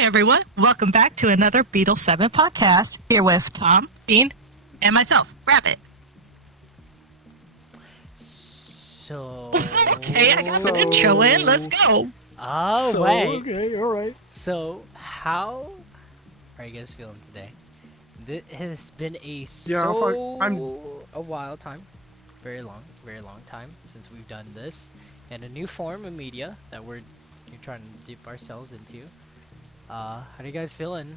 Hi, everyone. Welcome back to another Beatle 7 podcast. Here with Tom, Dean, and myself, Rabbit. Okay, I got an intro in. Let's go. Wait. Okay, all right. So, how are you guys feeling today? This has been Yeah, I'm a wild time, very long time since we've done this, and a new form of media that we're trying to dip ourselves into. How are you guys feeling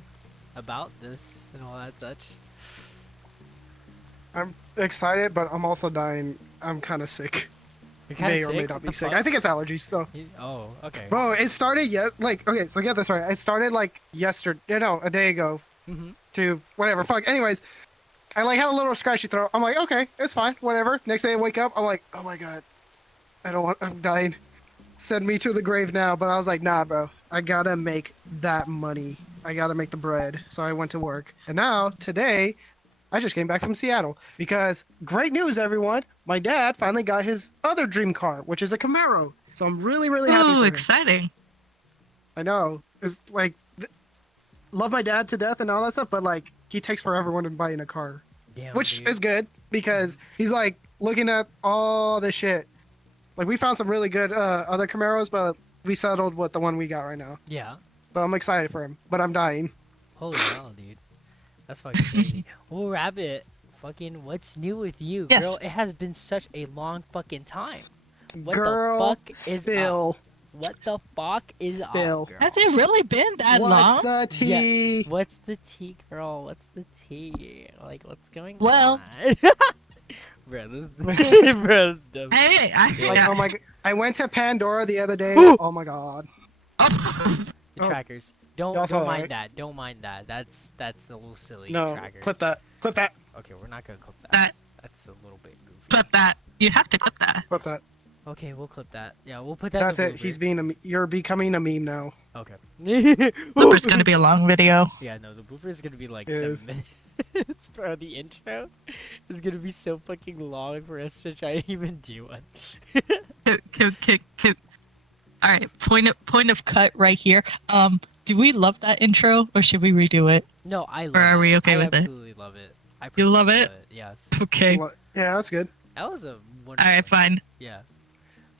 about this and all that such? I'm excited, but I'm also dying. I'm kind of sick. You're kind May of or may not be sick. I think it's allergies. So, Oh, okay. bro, it started okay. So get this right. It started like yesterday. No, a day ago. Mhm. To whatever. Fuck. Anyways, I like had a little scratchy throat. I'm like, okay, it's fine. Whatever. Next day I wake up. I'm like, oh my god, I'm dying. Send me to the grave now. But I was like, nah, bro. I gotta make that money. I gotta make the bread. So I went to work. And now, today, I just came back from Seattle. Because, great news, everyone. My dad finally got his other dream car, which is a Camaro. So I'm really, really happy for Ooh, him. exciting. I know. It's like, love my dad to death and all that stuff, but like, he takes forever when buying a car. Damn, Which dude. is good, because he's like, looking at all this shit. Like, we found some really good other Camaros, but we settled with the one we got right now. Yeah. But I'm excited for him. But I'm dying. Holy hell, dude. That's fucking crazy. Oh, Rabbit. Fucking, what's new with you, Yes. girl? It has been such a long fucking time. What Girl, the fuck is spill. up? What the fuck is Spill. up, girl? Has it really been that What's long? the tea? What's the tea, girl? What's the tea? Like, what's going Well- on? Bro, this bro, dumb. Hey, Like, oh my g- I went to Pandora the other day. Oh my god. The Oh. trackers. Don't Y'all saw don't that, mind right? that. Don't mind that. That's a little silly. No, trackers. clip that. Clip that. Okay, we're not gonna clip that. That- That's a little bit goofy. clip that. You have to clip that. Clip that. Okay, we'll clip that. Yeah, we'll put that. That's in it. the He's blooper. being you're becoming a meme now. Okay. Blooper's gonna be a long video. Yeah, no, the blooper is gonna be like It 7 is. minutes. Bro, the intro is gonna be so fucking long for us to try to even do one. All right, point of cut right here. Do we love that intro or should we redo it? No, I love Or are it. we okay I with it? absolutely love it. I You love personally it? Yes. Okay. Yeah, that's good. That was a All wonderful. right, fine. Yeah.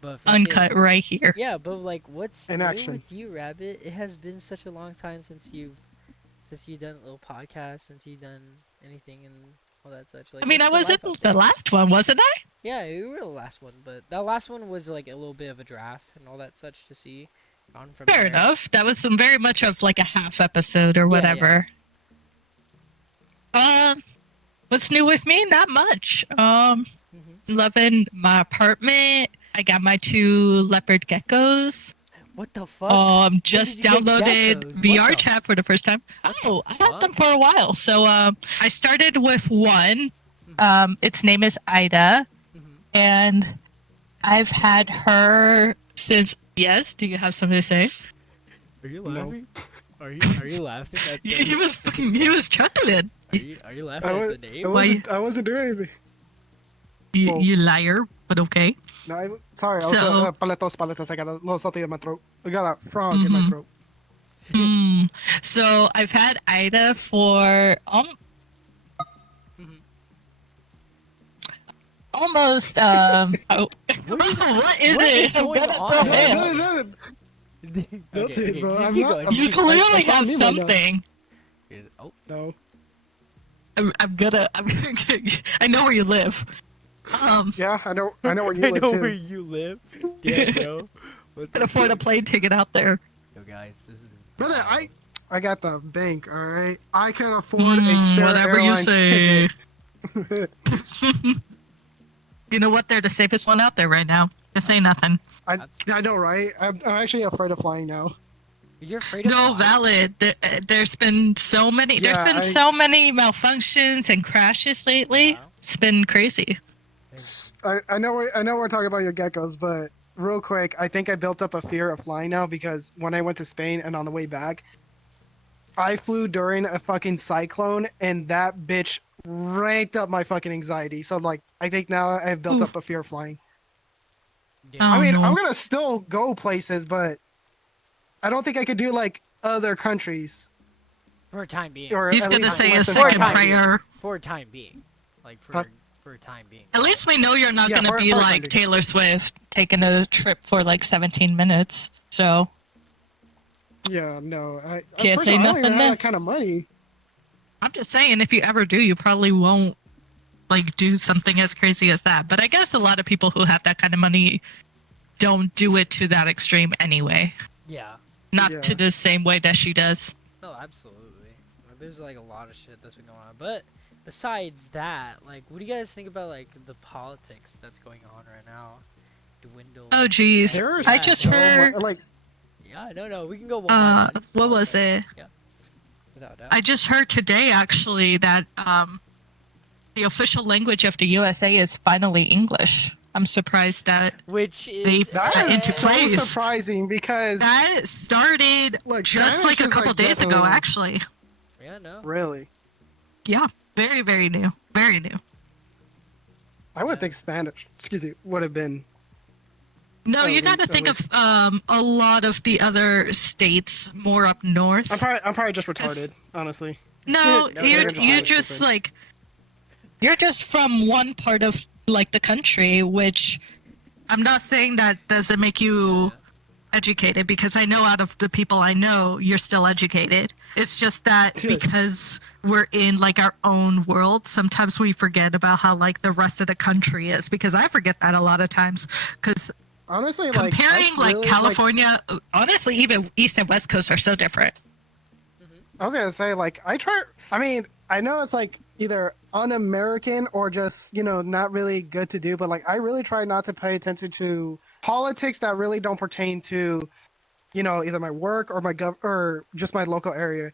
But fucking- Uncut right here. Yeah, but like, what's In new action. with you, Rabbit? It has been such a long time since you've done a little podcast, since you've done anything and all that such. Like, I mean, I what's was the in life the update? last one, wasn't I? Yeah, you were the last one, but that last one was like a little bit of a draft and all that such to see. On from Fair there. enough. That was some very much of like a half episode or Yeah, whatever. What's new with me? Not much. Mhm. Loving my apartment. I got my 2 leopard geckos. What the fuck? Just did you get downloaded geckos? What the- VRChat for the first time. Oh, I had them for a while. So I started with one. Its name is Ida, Mhm. and I've had her since. Yes. Do you have something to say? Are you No. laughing? Are you laughing at He was chuckling. Are you laughing I, at was, the I, name? wasn't doing anything. You liar, but okay. No, sorry. I was So- paletos. I got a little something in my throat. I got a frog in my Mhm. throat. So I've had Ida for Mhm. almost what is What it? is I'm going gonna on? throw No, hands. Nothing, Okay, bro. just I'm keep not- going. I'm You just- clearly that's not have me right now. something. Oh, No. I'm gonna I know where you live. Yeah, I know where you I live know too. where you live. Yeah, bro. What Can the afford a fuck? plane ticket out there. Yo, guys, this is Brother, wild. I got the bank, all right? I can afford a Spirit Whatever you Airlines say. ticket. You know what? They're the safest one out there right now. Just say nothing. I know, right? I'm actually afraid of flying now. You're afraid of No, flying? valid. There's been so many. There's Yeah, been so many malfunctions and crashes lately. Yeah. It's been crazy. I know we're talking about your geckos, but real quick, I think I built up a fear of flying now because when I went to Spain and on the way back, I flew during a fucking cyclone and that bitch ranked up my fucking anxiety. So like, I think now I've built Oof. up a fear of flying. Yeah. Oh, I mean, no. I'm gonna still go places, but I don't think I could do like other countries, For a time being. or He's at gonna least say a less than For a second time 500. being. prayer. For a time being. Like Huh? for a time being. At least we know you're not Yeah, gonna be for a like country. Taylor Swift taking a trip for like 17 minutes. So Yeah, no. can't First of say all, I don't even nothing have then. that kind of money. I'm just saying, if you ever do, you probably won't like do something as crazy as that. But I guess a lot of people who have that kind of money don't do it to that extreme anyway. Yeah. Not to Yeah. the same way that she does. No, absolutely. Like, there's like a lot of shit that's been going on. But besides that, like, what do you guys think about like the politics that's going on right now? Dwindle. Oh, geez. There is I just so heard. much, like, Yeah, no. We can go one by one. What without was doubt. it? Yeah. Without doubt. I just heard today actually that the official language of the USA is finally English. I'm surprised that Which they is that put is into so place. surprising because That started Like, just Spanish like a is, couple like, days ago, definitely- actually. Yeah, no. really, Yeah, very, very new. Very new. I would Yeah. think Spanish, would have been. No, At you got to least- think at of a lot of the other states more up north. I'm probably just retarded, honestly. No, No, you're they're you're not. just like you're just from one part of like the country, which I'm not saying that doesn't make you educated, because I know out of the people I know, you're still educated. It's just that Yeah. because we're in like our own world, sometimes we forget about how like the rest of the country is, because I forget that a lot of times, because Honestly, comparing I like really, California, honestly, even East and West Coast are so different. I was gonna say, like, I mean, I know it's like either un-American or just not really good to do, but like I really try not to pay attention to politics that really don't pertain to either my work or or just my local area,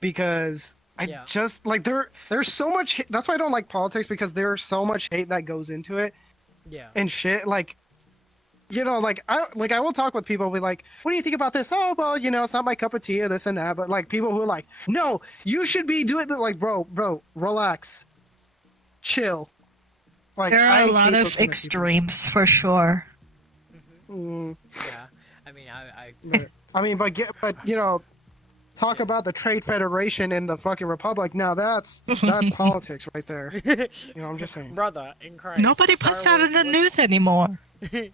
because I Yeah. just like there's so much. That's why I don't like politics, because there's so much hate that goes into it Yeah. and shit. Like, like I will talk with people, be like, what do you think about this? Oh, well, it's not my cup of tea or this and that. But like people who are like, no, you should be doing that. Like, bro, relax, chill. Like, There are I a lot hate of those kind people. extremes for sure. Mm, Yeah. I mean, but talk about the Trade Federation and the fucking Republic. Now that's politics right there. I'm just saying. brother in Christ. Nobody Star puts that Wars in the was- news anymore.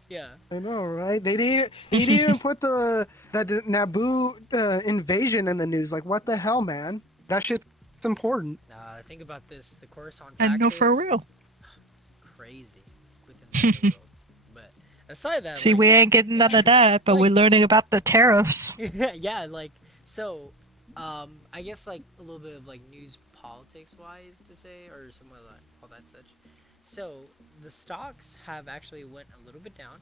Yeah. I know, right? They didn't. He didn't even put that Naboo invasion in the news. Like, what the hell, man? That shit's important. Think about this. The Coruscant I taxes. know for real. Crazy within the worlds. But aside that, See, like, we ain't getting none of that, but Like- we're learning about the tariffs. yeah, like so. I guess like a little bit of like news politics wise to say, or some of that, all that such. So the stocks have actually went a little bit down,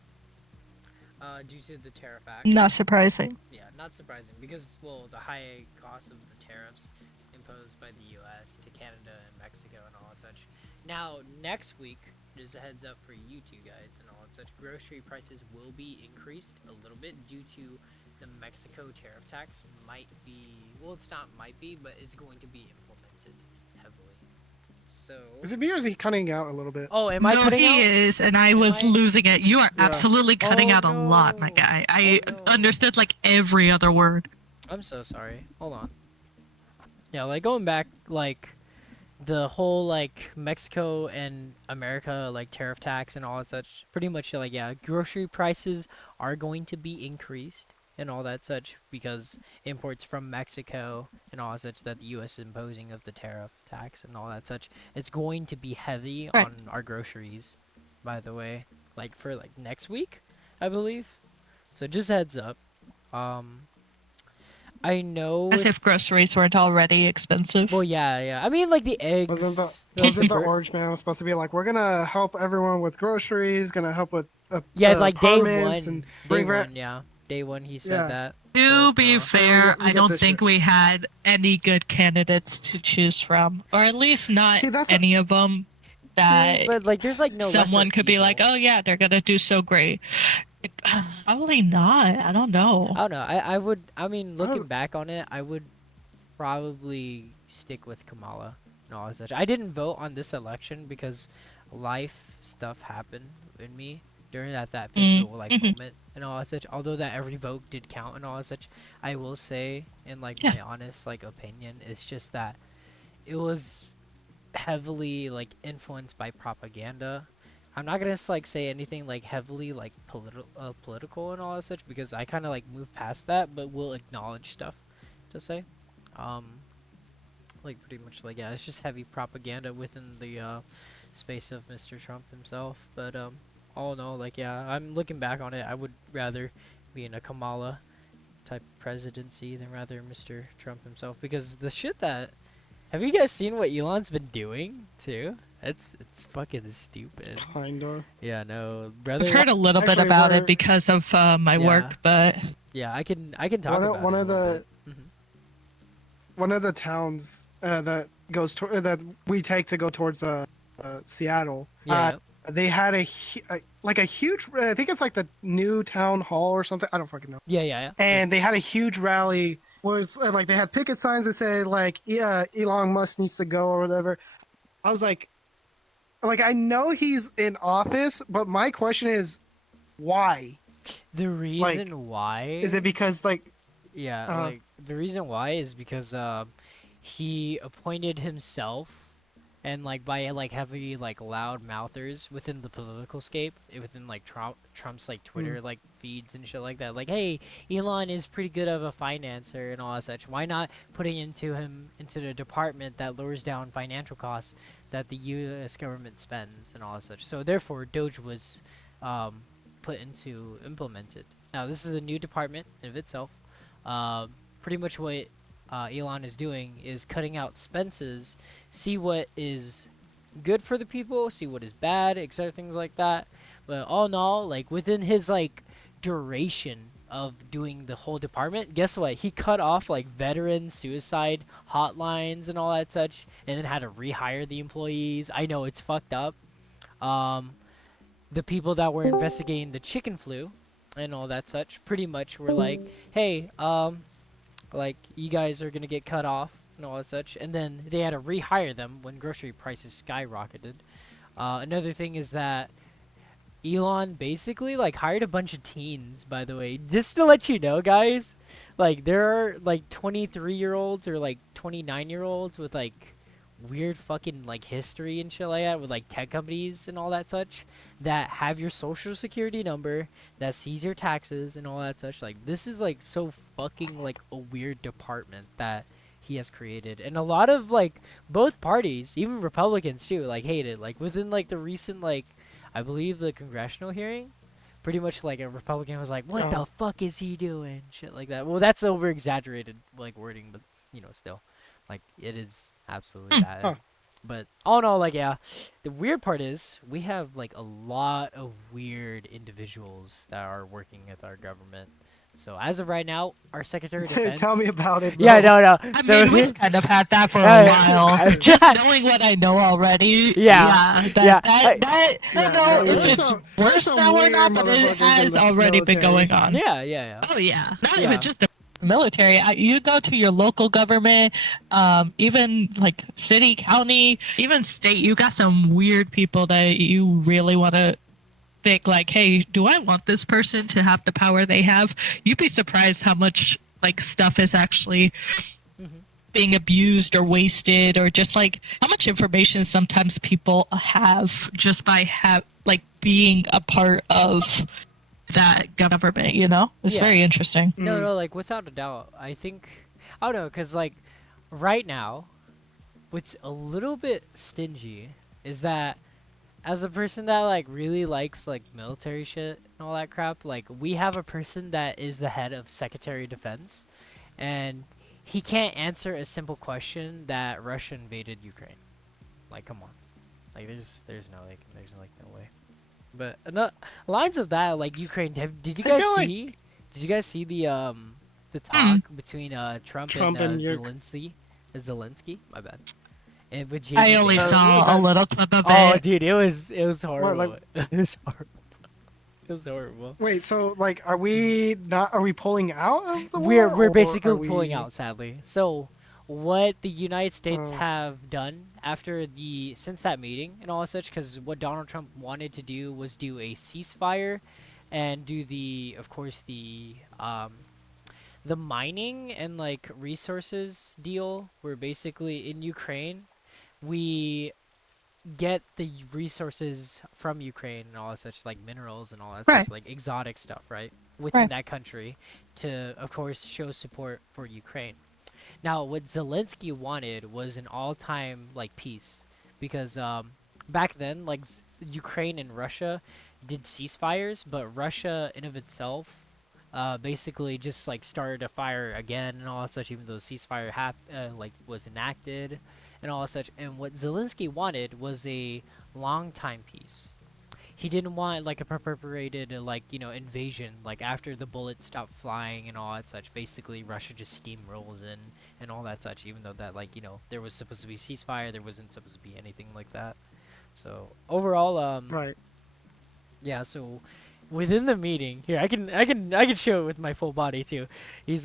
due to the tariff act. Not surprising. Yeah, not surprising because, well, the high cost of the tariffs imposed by the U.S. to Canada and Mexico and all that such. Now, next week, just a heads up for you two guys and all that such, grocery prices will be increased a little bit due to the Mexico tariff tax. Might be, well, it's not might be, but it's going to be implemented heavily. So. Is it me or is he cutting out a little bit? Oh, am I No, cutting he out? is, and I Am was I? losing it. You are Yeah. absolutely cutting Oh, out a lot, my no. guy. I Oh, no. understood like every other word. I'm so sorry. Hold on. Yeah, like going back, like the whole like Mexico and America like tariff tax and all that such. Pretty much like, yeah, grocery prices are going to be increased and all that such because imports from Mexico and all that such that the U.S. is imposing of the tariff tax and all that such. It's going to be heavy Right. on our groceries, by the way. Like for like next week, I believe. So just heads up. I know. As if groceries weren't already expensive. Well, yeah. I mean, like the eggs. Wasn't the Orange Man was supposed to be like, we're gonna help everyone with groceries, gonna help with Yeah, like day apartments one. and Day bring ra- one, yeah. Day one, he said Yeah. that. To But, be no. fair, you I get don't this think shit. we had any good candidates to choose from, or at least not See, that's any of them that But like, there's like no. someone lesser could be like, evil. "Oh yeah, they're gonna do so great." Probably not. I don't know. I don't know. I would. I mean, looking don't- back on it, I would probably stick with Kamala and all that such. I didn't vote on this election because life stuff happened in me during that Mm, pivotal like mhm. moment and all that such. Although that every vote did count and all that such, I will say, in like Yeah. my honest like opinion, it's just that it was heavily like influenced by propaganda. I'm not gonna like say anything like heavily like political and all that such because I kind of like move past that, but will acknowledge stuff to say. Um, like pretty much like yeah, it's just heavy propaganda within the space of Mr. Trump himself. But all in all, like yeah, I'm looking back on it. I would rather be in a Kamala type presidency than rather Mr. Trump himself because the shit that have you guys seen what Elon's been doing too? It's fucking stupid. Kinda. Yeah, no, I've brother. heard a little bit Actually, about it because of my Yeah, work, but yeah, I can talk one of about one it a of little bit. the one of the towns that goes to that we take to go towards Seattle. Yeah, They had like a huge. I think it's like the new town hall or something. I don't fucking know. yeah. And they had a huge rally where it's like they had picket signs that say like yeah, Elon Musk needs to go or whatever. I was like I know he's in office, but my question is why? The Like, reason why, is it because like yeah, like the reason why is because he appointed himself and like by like heavy like loud mouthers within the political scape within like Trump's like hmm, Twitter like feeds and shit like that, like hey, Elon is pretty good of a financer and all that such, why not putting into the department that lowers down financial costs that the US government spends and all that such. So therefore Doge was um, put into implemented. Now this is a new department in of itself. Pretty much what Elon is doing is cutting out expenses, see what is good for the people, see what is bad, etc. Things like that. But all in all, like within his like duration of doing the whole department, guess what? He cut off like veteran suicide hotlines and all that such, and then had to rehire the employees. I know it's fucked up. Um, the people that were investigating the chicken flu and all that such pretty much were like, hey, like you guys are gonna get cut off and all that such, and then they had to rehire them when grocery prices skyrocketed. Another thing is that Elon basically like hired a bunch of teens, by the way, just to let you know, guys. Like there are like 23-year-olds or like 29-year-olds with like weird fucking like history and shit like that with like tech companies and all that such that have your social security number that sees your taxes and all that such. Like this is like so fucking like a weird department that he has created, and a lot of like both parties, even Republicans too, like hate it. Like within like the recent like I believe the congressional hearing, pretty much like a Republican was like, "What the fuck is he doing?" Shit like that. Well, that's over exaggerated like wording, but still, like it is absolutely bad. huh. But all in all, like yeah, the weird part is we have like a lot of weird individuals that are working with our government. So as of right now, our Secretary of Defense. Tell me about it. Yeah, bro. no. I So mean, we've kind of had that for a Yeah, while. yeah. Just knowing what I know already, Yeah, yeah. I don't know there's if it's some worse now or weird not, but it motherfuckers in has the already been military. going on. Yeah. Oh yeah, not Yeah. even just the military. You go to your local government, even like city, county, even state. You got some weird people that you really want to think like, hey, do I want this person to have the power they have? You'd be surprised how much like stuff is actually being abused or wasted, or just like how much information sometimes people have just by like being a part of that government. It's Yeah. very interesting. No, like without a doubt. I think I don't know, cause like right now, what's a little bit stingy is that as a person that like really likes like military shit and all that crap, like we have a person that is the head of Secretary of Defense, and he can't answer a simple question that Russia invaded Ukraine. Like, come on, like there's no no way. But lines of that like Ukraine. Did you I guys feel like- see? Did you guys see the talk between Trump Trump and and your- Zelensky? Zelensky, my bad. And with I JD only Vance. saw a little clip of Oh, it. dude, it was horrible. like- It was horrible. It was horrible. Wait, so like, are we pulling out of the war? We're or basically are pulling we- out, sadly. So what the United States Oh. have done after the since that meeting and all such, because what Donald Trump wanted to do was do a ceasefire and do the, of course, the mining and like resources deal, where basically in Ukraine we get the resources from Ukraine and all that such, like minerals and all that Right. such, like exotic stuff, right? Within Right. that country to, of course, show support for Ukraine. Now, what Zelensky wanted was an all-time like peace, because back then, like Ukraine and Russia did ceasefires, but Russia in of itself basically just like started a fire again and all that such, even though the ceasefire like was enacted and all that such. And what Zelensky wanted was a long time peace. He didn't want like a perpetrated like invasion, like after the bullets stopped flying and all that such. Basically, Russia just steamrolls in and all that such. Even though that like there was supposed to be ceasefire, there wasn't supposed to be anything like that. So overall, Right. yeah. So within the meeting, here I can show it with my full body too. He's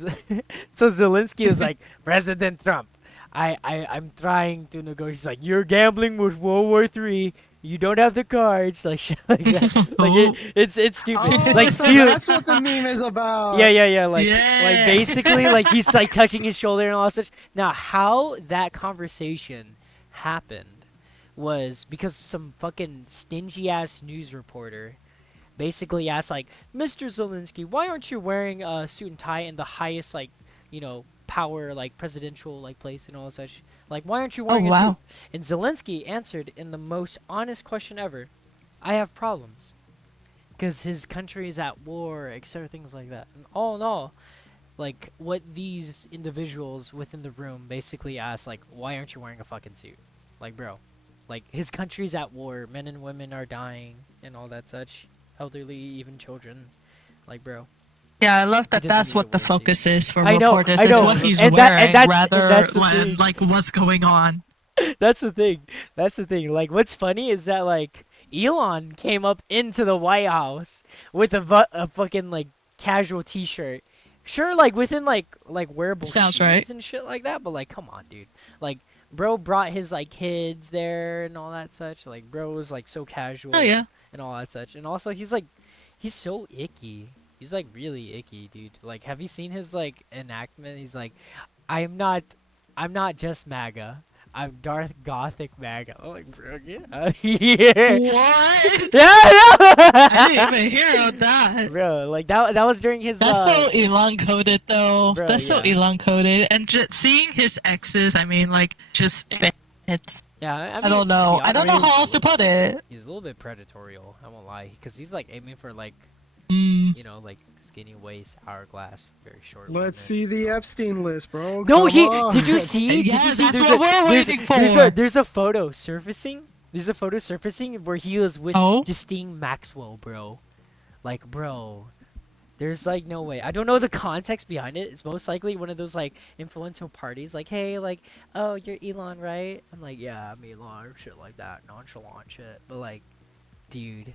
so Zelensky was like, President Trump, I'm trying to negotiate. He's like, you're gambling with World War III. You don't have the cards, like shit like that. Like it's stupid. Oh, Like so he, that's what the meme is about. yeah. Like Yeah. basically like he's like touching his shoulder and all such. Now how that conversation happened was because some fucking stingy ass news reporter basically asked like, Mr. Zelensky, why aren't you wearing a suit and tie in the highest like, power like presidential like place and all such? Like, why aren't you Oh wearing a suit? wow. And Zelensky answered in the most honest question ever, I have problems. Because his country is at war, etc., things like that. And all in all, like, what these individuals within the room basically asked, like, why aren't you wearing a fucking suit? Like, bro. Like, his country's at war, men and women are dying, and all that such. Elderly, even children. Like, bro. Yeah, I love He that. doesn't That's need to what the wear a suit. focus is for I know, reporters. I Is know. what he's And wearing, that's rather the than thing. like what's going on. That's the thing. That's the thing. Like, what's funny is that like Elon came up into the White House with a fucking like casual T-shirt. Sure, like within like wearable Sounds shoes right. and shit like that, but like, come on, dude. Like, bro brought his like kids there and all that such. Like, bro was like so casual Oh yeah. and all that such. And also, he's so icky. He's like really icky, dude. Like, have you seen his like enactment? He's like, I'm not, I'm not just MAGA. I'm Darth Gothic MAGA. Oh, like, bro, yeah, yeah, What? I yeah, didn't even hear of that. bro. Like that was during his. That's so Elon coded, though. Bro, That's so yeah, Elon coded, and just seeing his exes. I mean, like, just it's. yeah. I mean, don't to know. be I don't know honest, how else to put it. he's a little bit predatorial. I won't lie, because he's like aiming for like, Mm. like skinny waist, hourglass, very short. Let's women. see the Epstein list, bro. No, Come he. on. Did you see? Yeah, Did you see? that's what we're waiting for. There's a photo surfacing. There's a photo surfacing where he was with Oh. Justine Maxwell, bro. Like, bro, there's like no way. I don't know the context behind it. It's most likely one of those like influential parties. Like, hey, like, oh, you're Elon, right? I'm like, yeah, I'm Elon, or shit like that, nonchalant shit. But like, dude,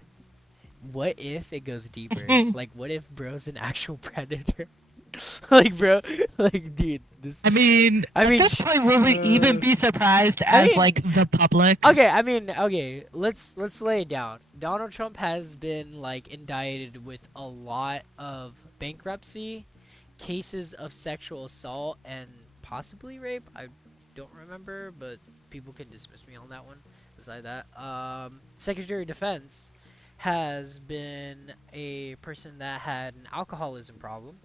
what if it goes deeper? Like, what if bro's an actual predator? Like, bro, like, dude, this. I mean, I mean, at this point, will we even be surprised I as mean- like the public? Okay, I mean, okay, let's lay it down. Donald Trump has been like indicted with a lot of bankruptcy, cases of sexual assault, and possibly rape. I don't remember, but people can dismiss me on that one. Beside that, Secretary of Defense has been a person that had an alcoholism problem,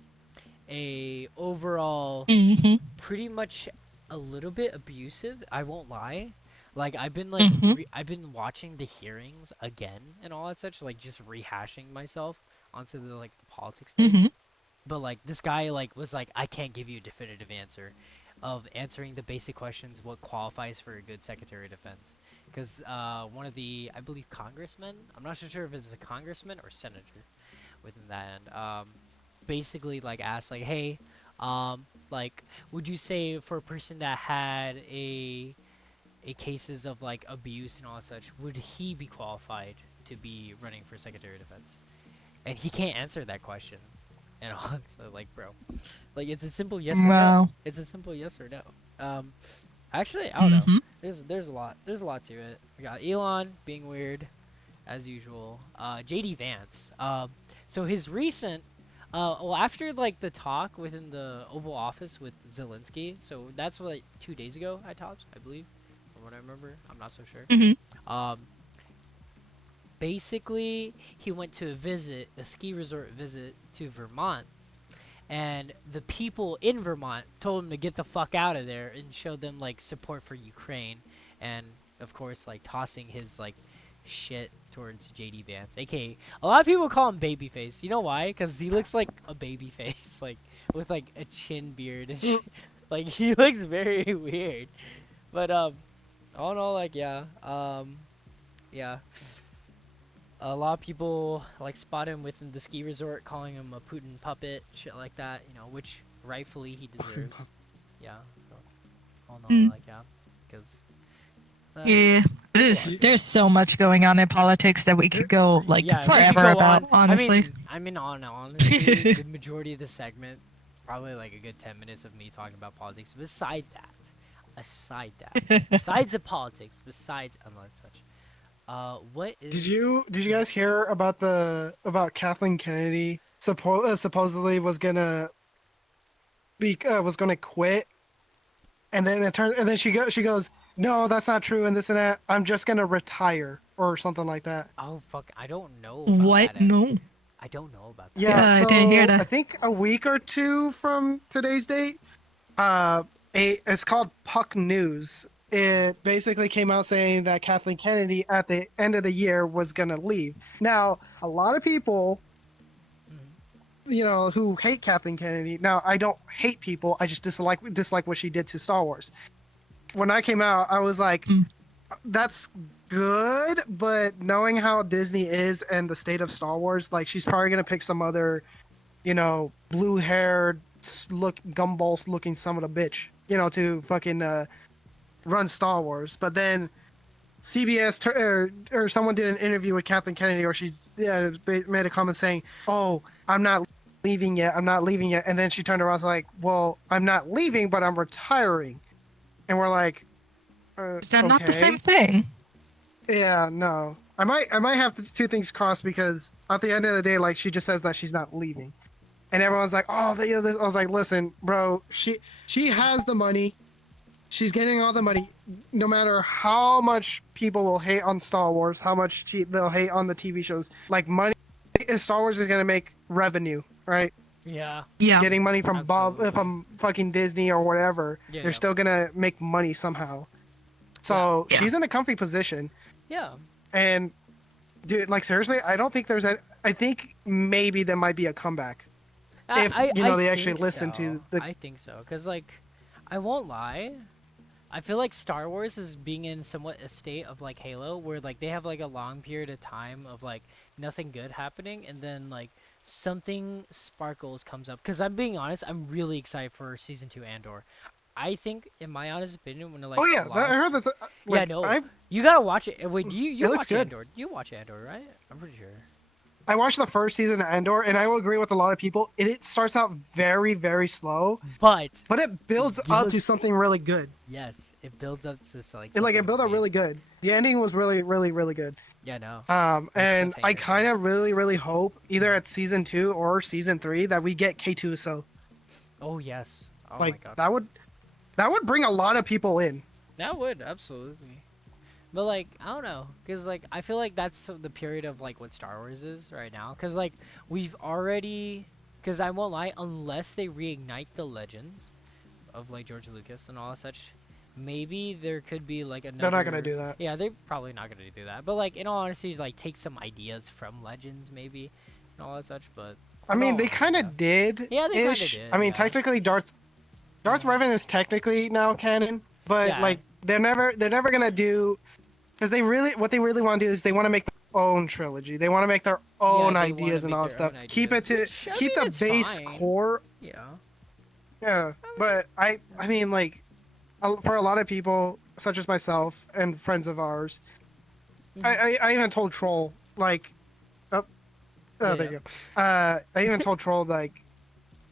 a overall Mm-hmm. pretty much a little bit abusive. I won't lie. Like, I've been like Mhm. I've been watching the hearings again and all that such, like just rehashing myself onto the like the politics stage. Mm-hmm. But like this guy like was like, I can't give you a definitive answer of answering the basic questions what qualifies for a good Secretary of Defense. Because one of the, I believe, congressmen, I'm not so sure if it's a congressman or senator within that end, basically like asked like, hey, like, would you say for a person that had a cases of like abuse and all such, would he be qualified to be running for Secretary of Defense? And he can't answer that question. And all, so like, bro, like it's a simple yes or no. Wow. It's a simple yes or no. Actually, I don't know. Mhm. There's a lot. There's a lot to it. We got Elon being weird, as usual. JD Vance. So his recent, well, after like the talk within the Oval Office with Zelensky. So that's what 2 days ago I talked, I believe, from what I remember. I'm not so sure. Mhm. Um, Basically, he went to a ski resort visit to Vermont, and the people in Vermont told him to get the fuck out of there and showed them like support for Ukraine, and of course like tossing his like shit towards JD Vance, aka a lot of people call him Babyface. You know why? Because he looks like a baby face, like with like a chin beard and shit. Like he looks very weird. But all in all, like yeah. A lot of people like spot him within the ski resort, calling him a Putin puppet, shit like that. You know, which rightfully he deserves. Yeah. So all in all, Mm. like because Yeah, there's a lot. there's so much going on in politics that we could go like Yeah, we could forever go about. on. Honestly. I mean, on honestly, the majority of the segment, probably like a good 10 minutes of me talking about politics. Aside that, besides the politics, besides unlike such, what Did is? you guys hear about about Kathleen Kennedy supposedly was gonna quit, and then she goes, no, that's not true, and this and that. I'm just gonna retire or something like that. Oh fuck! I don't know about What? that. No. I don't know about that. Yeah, Yeah, I didn't hear so I that. think a week or two from today's date, it's called Puck News. It basically came out saying that Kathleen Kennedy at the end of the year was gonna leave. Now, a lot of people, who hate Kathleen Kennedy. Now, I don't hate people. I just dislike what she did to Star Wars. When I came out, I was like, Mm. that's good, but knowing how Disney is and the state of Star Wars, like she's probably gonna pick some other, blue-haired, gumballs looking son of a bitch, to fucking run Star Wars. But then CBS or someone did an interview with Kathleen Kennedy, or she made a comment saying, "Oh, I'm not leaving yet. I'm not leaving yet." And then she turned around and was like, "Well, I'm not leaving, but I'm retiring." And we're like, Is that not the okay. same thing? Yeah, no. I might have the two things crossed because at the end of the day, like she just says that she's not leaving, and everyone's like, "Oh, this." I was like, "Listen, bro, she has the money. She's getting all the money. No matter how much people will hate on Star Wars, how much they'll hate on the TV shows, like money, Star Wars is gonna make revenue, right? Yeah. Yeah. Getting money from Absolutely. from fucking Disney or whatever. Yeah, They're yeah. still gonna make money somehow. So Yeah. she's in a comfy position. Yeah. And dude, like seriously, I don't think there's a. I think maybe there might be a comeback if I they actually think listen so. to the. I think so, cause like, I won't lie. I feel like Star Wars is being in somewhat a state of like Halo, where like they have like a long period of time of like nothing good happening, and then like something sparkles comes up. Cause I'm being honest, I'm really excited for season 2 Andor. I think, in my honest opinion, when like Oh yeah, a I lot of heard that's. yeah, Like no, I you gotta watch it. Wait, do you it looks watch good. Andor? You watch Andor, right? I'm pretty sure. I watched the first season of Andor, and I will agree with a lot of people. It starts out very, very slow, But but it builds up to builds- something really good. yes, it builds up to like It something built up really amazing. good. The ending was really, really, really good. Yeah, no. The And I cliffhanger, kind yeah. of really, really hope either at season 2 or season 3 that we get K2. So Oh yes. Oh my like god. that would bring a lot of people in. That would absolutely. But like I don't know, cause like I feel like that's the period of like what Star Wars is right now. Cause like we've already, cause I won't lie, unless they reignite the legends of like George Lucas and all that such, maybe there could be like another. They're not gonna do that. Yeah, they're probably not gonna do that. But like in all honesty, like take some ideas from legends maybe, and all that such. But I mean, no, they kind of yeah. did. Yeah, they kinda ish. did, I mean, yeah. technically, Darth Revan is technically now canon, but Yeah. like they're never gonna do because what they really want to do is they want to make their own trilogy. They want to make their own they wanna ideas and make all their that stuff. own Keep it ideas, to which, I keep mean, the it's base fine. core. Yeah. Yeah, but I mean like for a lot of people such as myself and friends of ours, I even told Troll like, oh, Yeah, there yeah. you go. I even told Troll like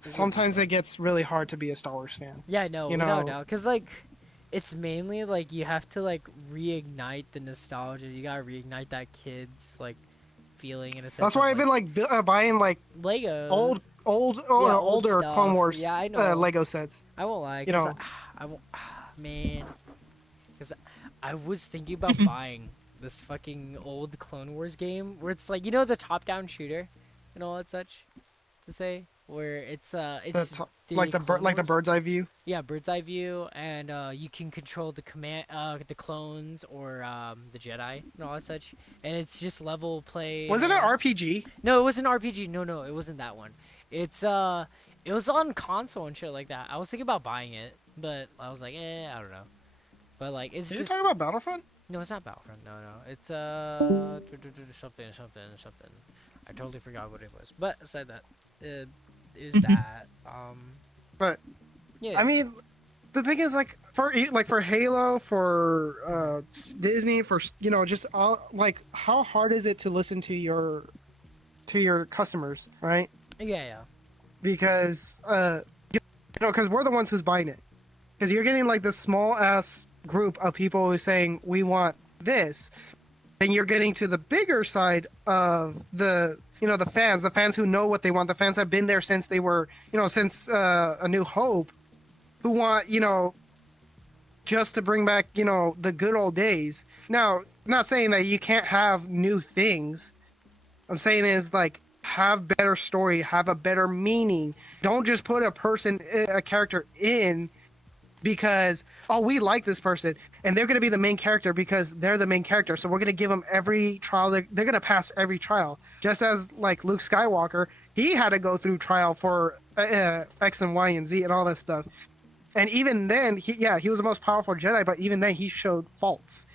sometimes it gets really hard to be a Star Wars fan. Yeah, I know, You without a know, doubt. Cause like, it's mainly like you have to like reignite the nostalgia. You gotta reignite that kid's like feeling in a sense that's of why I've been like like buying like Legos. Yeah, old older Clone stuff. Wars Yeah, I know. Lego sets. I won't lie, You cause know, I won't, man, cause I was thinking about buying this fucking old Clone Wars game where it's like the top-down shooter and all that such to say where it's the Clone like the Wars. bird's eye view. Yeah, bird's eye view, and you can control the clones or the Jedi and all that such. And it's just level play. Was it an RPG? No, it wasn't RPG. No, it wasn't that one. It was on console and shit like that. I was thinking about buying it, but I was like, I don't know. But like, it's Did you just talk about Battlefront? no, it's not Battlefront. No, it's something. I totally forgot what it was. But aside that, is that But yeah. I mean, the thing is for Halo, for Disney, for just all like how hard is it to listen to your customers, right? Yeah. Because because we're the ones who's buying it. Because you're getting like this small ass group of people who's saying we want this, then you're getting to the bigger side of the the fans who know what they want, the fans that have been there since they were since A New Hope, who want just to bring back the good old days. Now, I'm not saying that you can't have new things. I'm saying is like have better story, have a better meaning. Don't just put a character in because we like this person and they're going to be the main character because they're the main character, so we're going to give them every trial. They're going to pass every trial, just as like Luke Skywalker, he had to go through trial for X and Y and Z and all that stuff. And even then he was the most powerful Jedi, but even then he showed faults.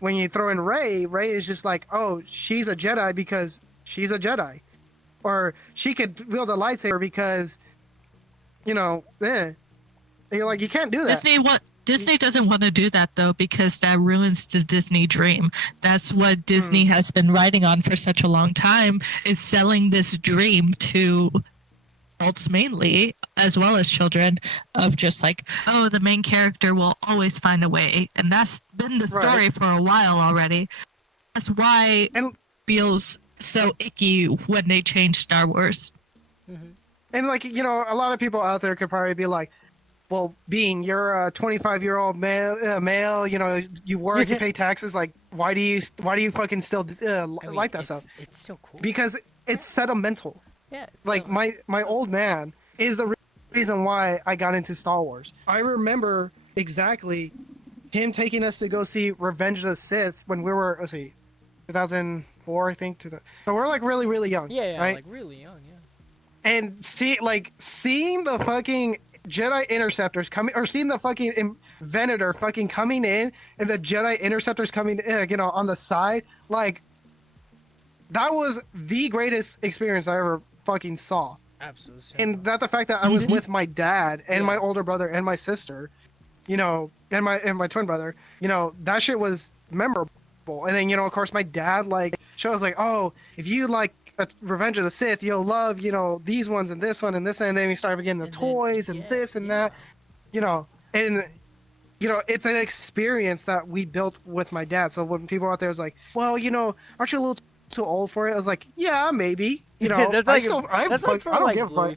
When you throw in Rey is just like, oh, she's a Jedi because she's a Jedi, or she could wield a lightsaber because and you're like, you can't do that. Disney doesn't want to do that though, because that ruins the Disney dream. That's what Disney has been riding on for such a long time, is selling this dream to adults mainly, as well as children, of just like, oh, the main character will always find a way. And that's been the story for a while already. That's why it feels so icky when they change Star Wars. Mm-hmm. And like, a lot of people out there could probably be like, well, Bean, you're a 25-year-old male, you work, you pay taxes. Like, why do you fucking still like that stuff? It's so cool. Because it's sentimental. Yeah. Like my old man is the reason why I got into Star Wars. I remember exactly him taking us to go see Revenge of the Sith when we were 2004, I think. So we're like really, really young. Yeah, right? like really young, yeah. And seeing the fucking Jedi Interceptors coming, or seeing the fucking Venator fucking coming in, and the Jedi Interceptors coming, on the side, like that was the greatest experience I ever fucking saw. Absolutely. And that the fact that I was with my dad and my older brother and my sister, and my twin brother, that shit was memorable. And then of course my dad like shows like, oh, if you like Revenge of the Sith, you'll love these ones and this one and this one, and then we started getting the toys and this and that, and it's an experience that we built with my dad. So when people out there is like, well, aren't you a little too old for it? I was like, yeah, maybe. That's I like, still, I that's like for don't like give a fuck.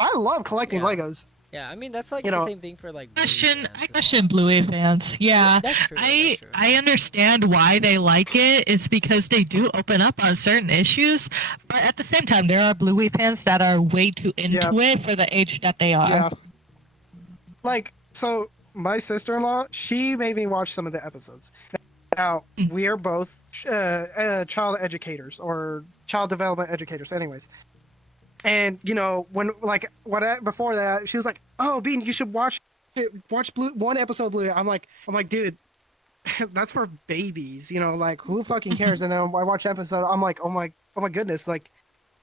I love collecting Legos. Yeah, I mean that's like the same thing for like. I question Blu-ray fans. Yeah, that's true, I understand why they like it. It's because they do open up on certain issues, but at the same time, there are Blu-ray fans that are way too into it for the age that they are. Yeah. Like, so my sister-in-law, she made me watch some of the episodes. Now we are both child educators or child development educators, anyways. And when before that, she was like, "Oh, Bean, you should watch one episode Blue." I'm like, dude, that's for babies. Like who fucking cares? And then I watch the episode. I'm like, oh my goodness, like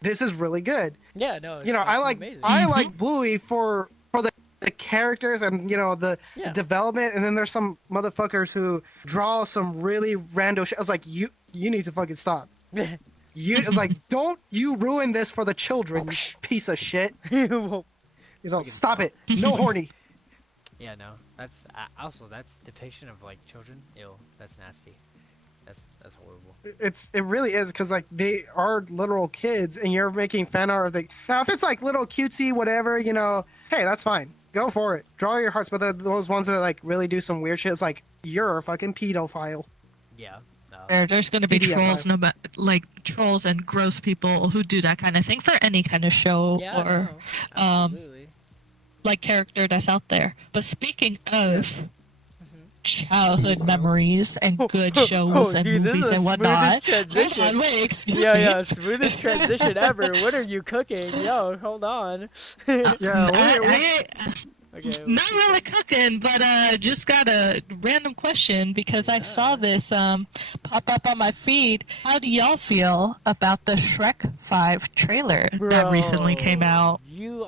this is really good. Yeah, no. It's I like amazing. I like Bluey for the characters and the development. And then there's some motherfuckers who draw some really rando shit. I was like, you need to fucking stop. You like, don't you ruin this for the children, you piece of shit. You know, We can stop it. No horny. Yeah, no. That's also that's depiction of like children. Ew, that's nasty. That's horrible. It really is because like they are literal kids, and you're making fan art of the. Now, if it's like little cutesy whatever, you know, hey, that's fine. Go for it. Draw your hearts. But those ones that like really do some weird shit, it's like you're a fucking pedophile. Yeah. No. There's going to be PDF trolls, file. like trolls and gross people who do that kind of thing for any kind of show Yeah, or no, absolutely. like character that's out there. But speaking of Mhm. childhood memories and good shows and dude, this movies is the and whatnot, smoothest transition. hold on, wait, excuse Yeah, me. yeah, smoothest transition ever. What are you cooking? Yo, hold on. Yeah, Okay. Not really cooking, but just got a random question because I saw this pop up on my feed. How do y'all feel about the Shrek 5 trailer that recently came out? You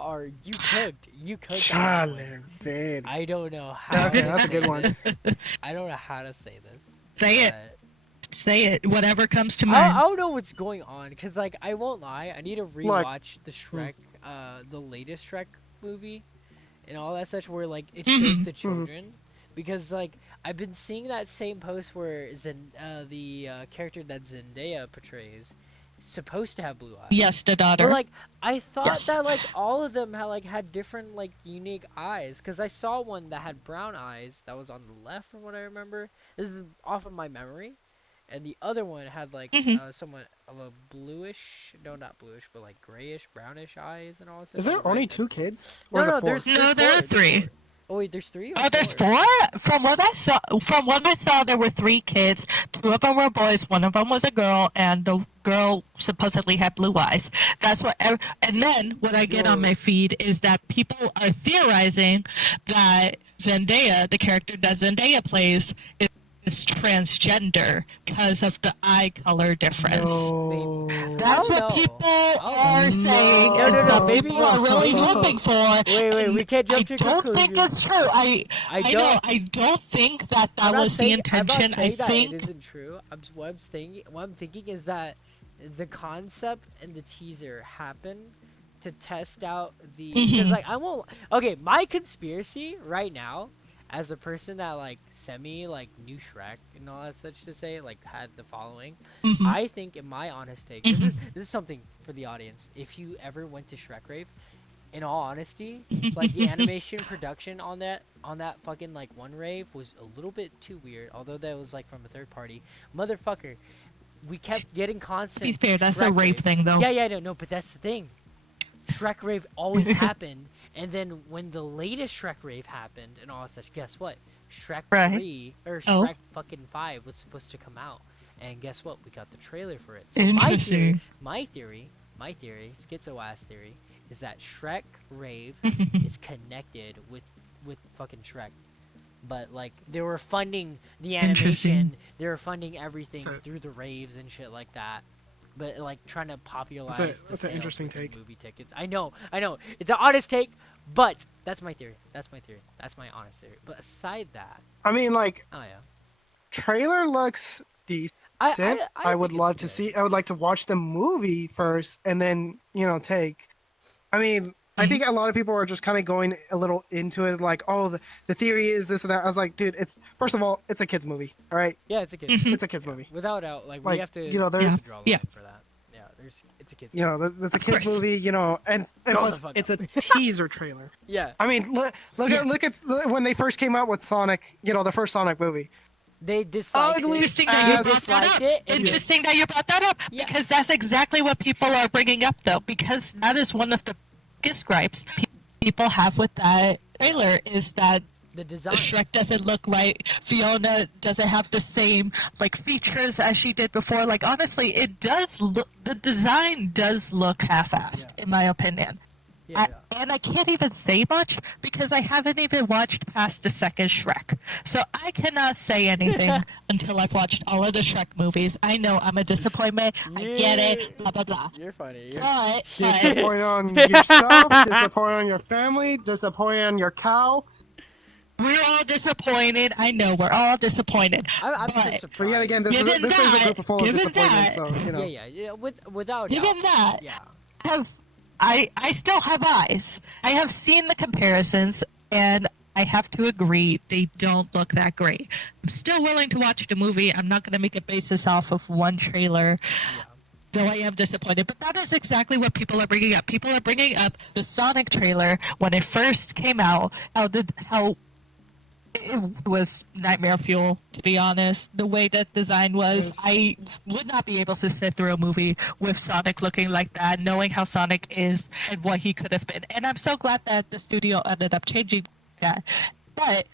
cooked. You cooked. on that one. Chale, I don't know how. Okay, to that's a say good one. this. I don't know how to say this. Say it. but Say it. Whatever comes to I mind. don't know what's going on because, like, I won't lie. I need to rewatch the Shrek, the latest Shrek movie, and all that such. Where like it shows the children, because like I've been seeing that same post where the character that Zendaya portrays supposed to have blue eyes. Yes, the daughter. But like I thought Yes. that like all of them had different like unique eyes because I saw one that had brown eyes that was on the left from what I remember. This is off of my memory, and the other one had like somewhat of a bluish, no not bluish, but like grayish, brownish eyes and all this. Is there only 2 kids? No, Or the no, four? there's No, four, there are there's 3. four. Oh wait, there's 3. Or Oh, there's 4? 4? From what I saw, there were 3 kids. 2 of them were boys. 1 of them was a girl, and the girl supposedly had blue eyes. That's what. And then what I get on my feed is that people are theorizing that Zendaya, the character that Zendaya plays, is transgender because of the eye color difference. No. That's I what don't know. people I are don't know. saying. No, no, and no, what maybe people are really hoping for. Wait, we can't jump I to don't think conclusions. it's true. I know. I don't think that I'm not was the saying- intention. I'm not I saying that think it isn't true. What I'm thinking is that the concept and the teaser happened to test out the because like I won't. Okay, my conspiracy right now, as a person that like semi like knew Shrek and all that such to say, like had the following, I think in my honest take, this is something for the audience. If you ever went to Shrek Rave, in all honesty, like the animation production on that fucking like one rave was a little bit too weird. Although that was like from a third party, motherfucker. We kept getting constant. to be fair, that's a Shrek rave thing, though. Yeah, no, but that's the thing. Shrek rave always happened, and then when the latest Shrek rave happened and all such, guess what? Shrek Right. 3 or Oh. Shrek fucking 5 was supposed to come out, and guess what? We got the trailer for it. So Interesting. my theory, schizo ass theory, is that Shrek rave is connected with fucking Shrek. But like they were funding the Interesting. animation, they were funding everything So- through the raves and shit like that. But like trying to popularize the that's an sales interesting with the take. movie tickets. I know, it's an honest take, but that's my theory. That's my honest theory. But aside that, I mean, like, oh yeah, trailer looks decent. I I would think love it's to good. see. I would like to watch the movie first, and then take. I mean, I think a lot of people are just kind of going a little into it, like, oh, the theory is this and that. I was like, dude, it's first of all, it's a kids movie. All right, Yeah, it's a kid. it's a kids Yeah, movie. without doubt, like we Like, have to. you know, we there's- have to draw the Yeah. line for that. Yeah, it's a kid. That's a Of kids course. movie. And Go the plus, fuck it's up. a teaser trailer. Yeah, I mean, look at when they first came out with Sonic. The first Sonic movie. they disliked Ugly it. Interesting that you as- brought that disliked up. it, and Interesting that you brought that up Yeah. because that's exactly what people are bringing up, though. Because that is one of the biggest gripes people have with that trailer is that the design. Shrek doesn't look right. Fiona doesn't have the same features as she did before. Like honestly, it does look. The design does look half-assed, in my opinion. Yeah, And I can't even say much because I haven't even watched past the second Shrek. So I cannot say anything until I've watched all of the Shrek movies. I know I'm a disappointment. I get it. Blah blah blah. You're funny. You're But Disappoint on yourself. Disappoint on your family. Disappoint on your cow. we're all disappointed. I know we're all disappointed. I'm so But surprised. But yet again, this is Given a that- group full of given disappointments. that- So yeah, without doubt. Given that, Yeah. have I still have eyes. I have seen the comparisons, and I have to agree they don't look that great. I'm still willing to watch the movie. I'm not going to make a basis off of one trailer, Yeah. though I am disappointed. But that is exactly what people are bringing up. People are bringing up the Sonic trailer when it first came out. How it was nightmare fuel, to be honest. The way that design was, Yes. I would not be able to sit through a movie with Sonic looking like that, knowing how Sonic is and what he could have been. And I'm so glad that the studio ended up changing that. But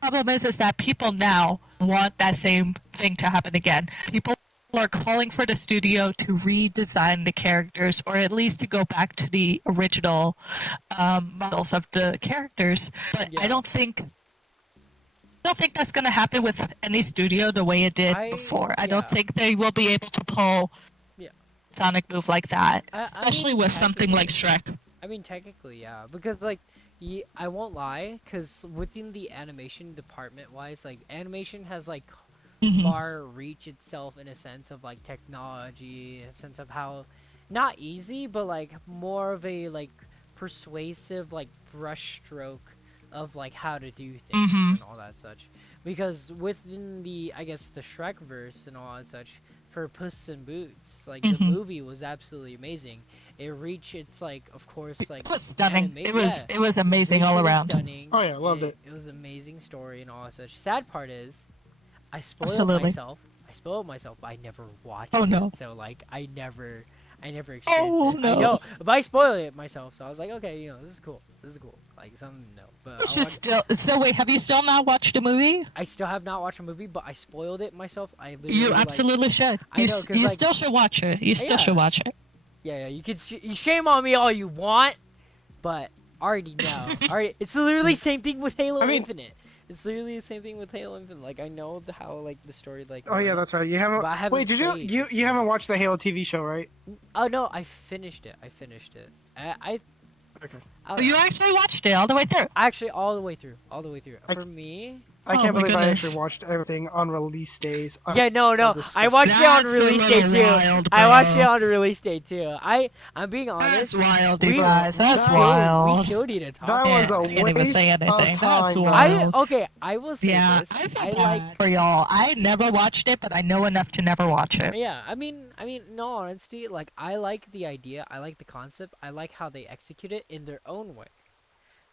the problem is that people now want that same thing to happen again. People are calling for the studio to redesign the characters, or at least to go back to the original models of the characters. But Yeah. I don't think that's going to happen with any studio the way it did before. I don't think they will be able to pull Yeah. Sonic move like that, I especially mean, with something like Shrek. I mean, technically, yeah, because like, I won't lie, because within the animation department wise, like animation has like Hmm. far reach itself in a sense of like technology, a sense of how, not easy, but like more of a like persuasive like brush stroke of like how to do things Hmm. and all that such. Because within the, I guess, the Shrek verse and all that such, for Puss in Boots, like the Hmm. movie was absolutely amazing. It reached its like, of course, like It was stunning. anime. Yeah, It was amazing all visually around. stunning. Oh yeah, loved it. It was an amazing story and all that such. Sad part is, I spoiled Absolutely. myself. I spoiled myself, but I never watched Oh no. it. So like, I never experienced Oh it. I no. know, but I spoiled it myself. So I was like, okay, this is cool. This is cool. Like something no, but You I should want. still. So wait, have you still not watched the movie? I still have not watched a movie, but I spoiled it myself. I You literally like. absolutely should. I know, cause You like, still should watch it. You still should yeah, watch it. yeah. You can you shame on me all you want, but already know. Already, it's literally same thing with Halo I mean- Infinite. It's literally the same thing with Halo Infinite. Like I know how like the story like. Oh yeah, went, that's right. You haven't. but I haven't Wait, did you played you its you haven't content. watched the Halo TV show, right? Oh no, I finished it. I finished it. Okay. I Oh, don't you know. actually watched it all the way through. Actually all the way through. All the way through. I For me. I Oh can't my believe I goodness. actually watched everything on release days. Yeah, no, no. I disgusting. watched it on That's a release day little too. wild, I watched it bro. on release day too. I'm being honest. That's wild, you we, guys. we That's still we wild. still need to talk. That Yeah, was I a can't even say waste of anything. That's time, wild. bro. Okay, I will say Yeah, this. I feel I bad like for y'all. I never watched it, but I know enough to never watch it. Yeah, I mean, no honesty, like I like the idea, I like the concept, I like how they execute it in their own way.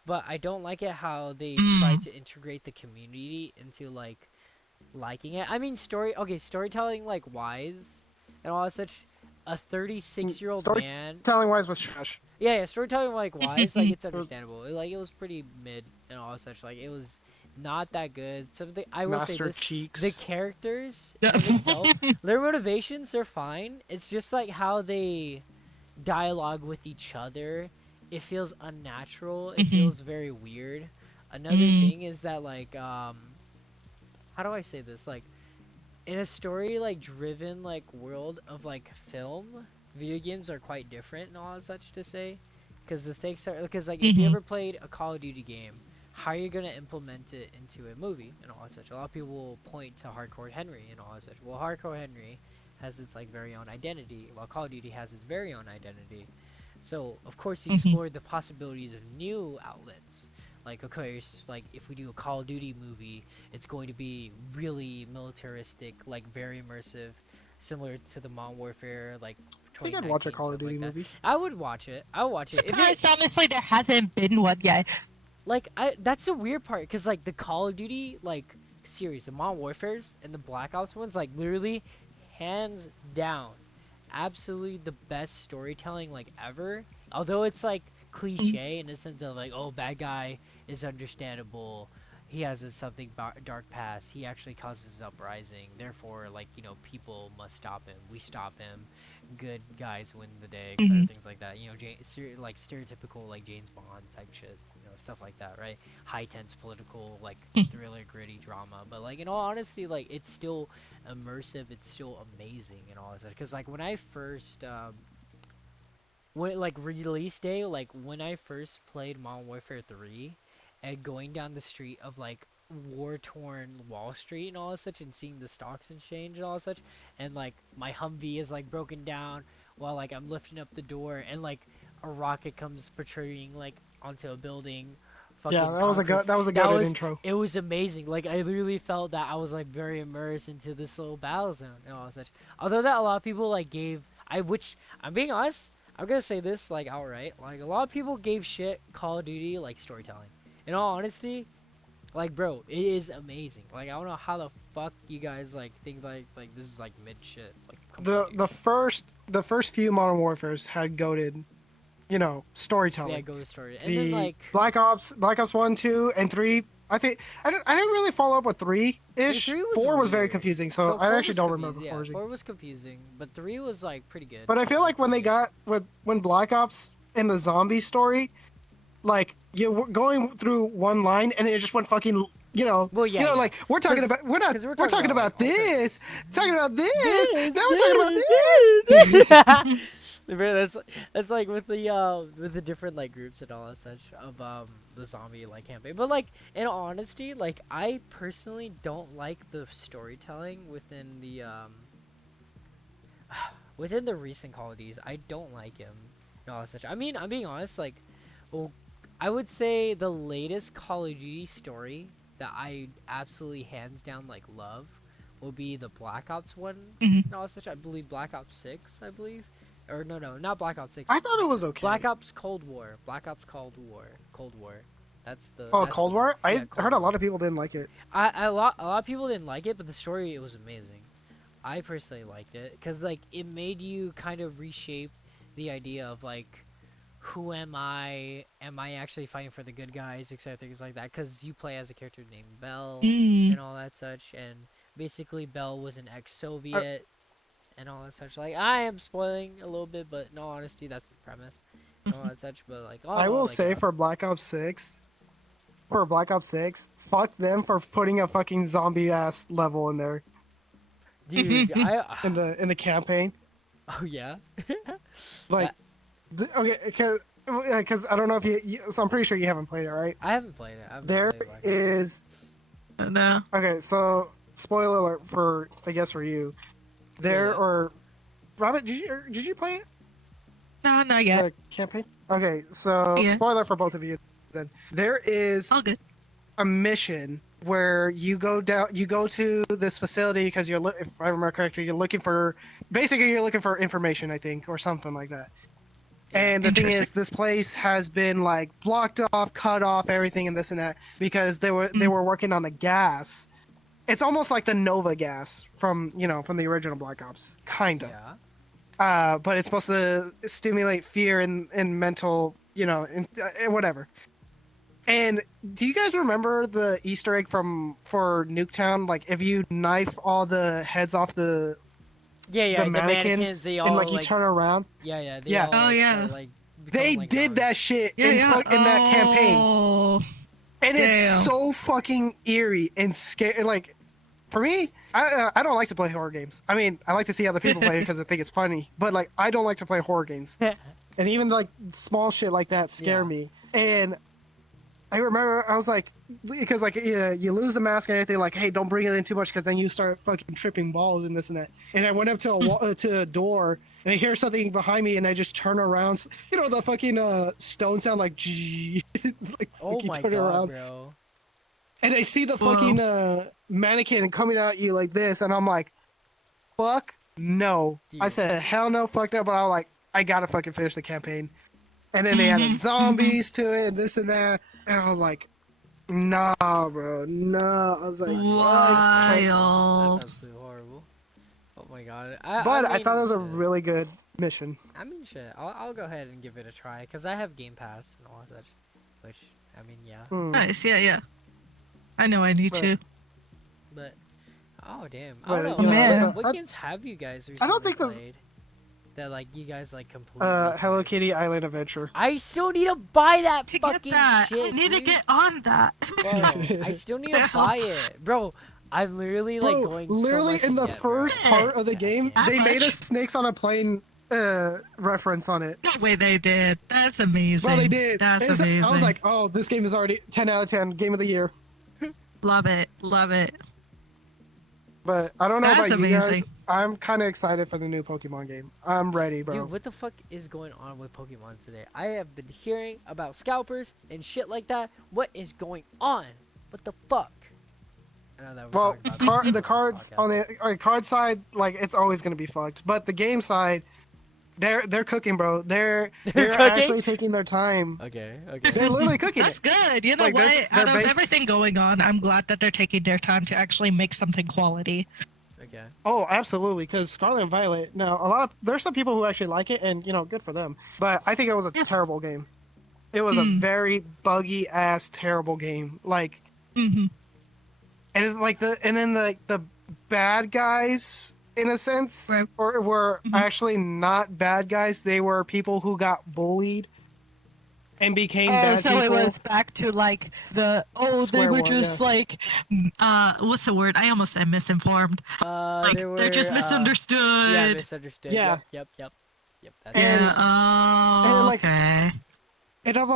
But I don't like it how they try Mm. to integrate the community into like liking it. I mean, storytelling like wise and all that such. A 36-year-old Story- man. Telling wise was trash. Yeah, storytelling like wise, like it's understandable. Like it was pretty mid and all that such. Like it was not that good. Something I will say Master this: cheeks. the characters in itself, their motivations, they're fine. It's just like how they dialogue with each other. It feels unnatural. It Mhm. feels very weird. Another Mm. thing is that like how do I say this? Like in a story like driven like world of like film, video games are quite different and all that such to say. Because the stakes are because like if you Mhm. ever played a Call of Duty game, how are you gonna implement it into a movie and all that such? A lot of people will point to Hardcore Henry and all that such. Well, Hardcore Henry has its like very own identity, while Call of Duty has its very own identity. So of course you Mhm. explore the possibilities of new outlets. Like of course, like if we do a Call of Duty movie, it's going to be really militaristic, like very immersive, similar to the Modern Warfare, like I think I'd watch a 2019, Call of stuff Duty like that. movie. I would watch it. I would watch it. If Surprised, it honestly, there hasn't been one yet. like that's the weird part because like the Call of Duty like series, the Modern Warfares and the Black Ops ones, like literally hands down, absolutely the best storytelling like ever. Although it's like cliche in the sense of like, oh, bad guy is understandable. He has a something dark past. He actually causes uprising. Therefore, like people must stop him. We stop him. Good guys win the day, etc. Mhm. Things like that. Like stereotypical like James Bond type shit. Stuff like that, right? High tense political like thriller, gritty drama. But like in all honesty, like it's still immersive. It's still amazing and all that. Because like when I first when like release day, like when I first played Modern Warfare 3 and going down the street of like war torn Wall Street and all that such and seeing the stocks exchange and all that such and like my Humvee is like broken down while like I'm lifting up the door and like a rocket comes protruding like onto a building. Yeah, Fucking that was a concrete. good that was a That good was intro. it was amazing. Like I literally felt that I was like very immersed into this little battle zone and all such. Although that a lot of people like gave which I'm being honest, I'm gonna say this like outright. Like a lot of people gave shit Call of Duty like storytelling. In all honesty, like bro, it is amazing. Like I don't know how the fuck you guys like think like this is like mid shit. Like completely. The first few Modern Warfares had goated, Yeah, storytelling. go to story. And then The like Black Ops 1, 2, and 3. I think I didn't really follow up with 3 ish. 3 was 4 was very weird. confusing, so I 4 actually was don't confusing. remember Yeah, 4. 4 was confusing, but 3 was like pretty good. But I feel like when they pretty good. got when Black Ops in the zombie story, like you were going through one line and it just went fucking Well, yeah, yeah. like we're talking 'Cause- about we're not 'cause we're talking about like, this, talking about this, This, now we're talking about this. that's like with the different like groups and all that such of the zombie like campaign. But like in honesty, like I personally don't like the storytelling within the within the recent Call of Duties. I don't like him and all that such. I mean, I'm being honest. Like, well, I would say the latest Call of Duty story that I absolutely hands down like love will be the Black Ops one. Mhm. No, such I believe Black Ops 6, I believe. Or no, not Black Ops 6. I thought it was okay. Black Ops Cold War. Black Ops Cold War. Cold War. That's the. Oh, that's Cold the, War. yeah, I Cold heard a War. lot of people didn't like it. A lot of people didn't like it, but the story it was amazing. I personally liked it because like it made you kind of reshape the idea of like who am I? Am I actually fighting for the good guys, etc. Things like that. Because you play as a character named Bell and all that such, and basically Bell was an ex-Soviet and all that such. Like I am spoiling a little bit, but in all honesty, that's the premise and all that such. But like, I will say for Black Ops 6, fuck them for putting a fucking zombie ass level in there dude, in the campaign. oh yeah, Like, okay, because I don't know if so I'm pretty sure you haven't played it, right? I haven't played it. I haven't There played Black Ops. is No. okay. So spoiler alert for I guess for you, there Yeah. or Robert, did you play it? No, not yet. The campaign. Okay, so Yeah. spoiler for both of you. Then there is All good. a mission where you go to this facility because if I remember correctly, you're looking for information, I think, or something like that. And the thing is, Interesting. this place has been like blocked off, cut off, everything and this and that because they were working on the gas. It's almost like the Nova gas from the original Black Ops, kinda. Yeah. But it's supposed to stimulate fear and mental, whatever. And do you guys remember the Easter egg for Nuketown? Like, if you knife all the heads off the mannequins, they and all like you turn around, yeah. They Yeah. all, Oh, like, yeah. start, like, they become, like, did zombies. that shit Yeah, in, yeah. in that campaign, Oh, and damn. it's so fucking eerie and scary. Like, for me, I don't like to play horror games. I mean, I like to see other people play it because I think it's funny, but like, I don't like to play horror games. And even like small shit like that scare Yeah. me. And I remember I was like, because like you lose the mask and everything. Like, hey, don't bring it in too much because then you start fucking tripping balls and this and that. And I went up to to a door and I hear something behind me and I just turn around. You know the fucking stone sound like, like Oh you my turn god, around. bro. And I see the Whoa. fucking mannequin coming at you like this, and I'm like, fuck no. I Dude. said hell no, fuck no. But I was like, I gotta fucking finish the campaign. And then they added Mhm, zombies to it, and this and that, and I was like, nah, bro, no. I was like, what? Wild. That's absolutely horrible. Oh my god. But I mean, thought it was a shit. really good mission. I mean, shit. I'll go ahead and give it a try because I have Game Pass and all such. Which, I mean, yeah. Hmm. Nice. Yeah, yeah. I know I need But- to. But, oh damn. I But, don't know. you know, What, I- what games have you guys recently I don't think the- played? That like you guys like completely. Hello finished? Kitty Island Adventure. I still need to buy that To fucking get that, shit. I need to dude. get on that. Bro, I still need to buy it, bro. I'm literally like Bro, going. literally so in much the debt, bro. first part of the That game, game. they How made a much? snakes on a plane reference on it. No way they did. That's amazing. Well, they did. That's I amazing. was like, oh, this game is already 10 out of 10, game of the year. love it. Love it. But I don't know That's about amazing. you guys. I'm kind of excited for the new Pokemon game. I'm ready, bro. Dude, what the fuck is going on with Pokemon today? I have been hearing about scalpers and shit like that. What is going on? What the fuck? I know that we're Well, talking about this the on cards this on podcast. the card side, like it's always gonna be fucked. But the game side, they're cooking, bro. They're They're cooking? actually taking their time. Okay, They're okay. literally cooking That's it. good. You know Like, what? Out of bas- everything going on, I'm glad that they're taking their time to actually make something quality. Okay. Oh, absolutely. Because Scarlet and Violet. Now, there's some people who actually like it, and good for them. But I think it was a Yeah. terrible game. It was a Mm. very buggy ass terrible game. Like, Hmm. and it's like the bad guys in a sense, Right. or were Mhm. actually not bad guys. They were people who got bullied and became bad So people. it was back to like they Square were one, just yeah. like, what's the word? I almost said misinformed. Like They were, they're just misunderstood. Yeah, misunderstood. Yeah. Yep. That's And- Yeah. and, like, Okay. And I'm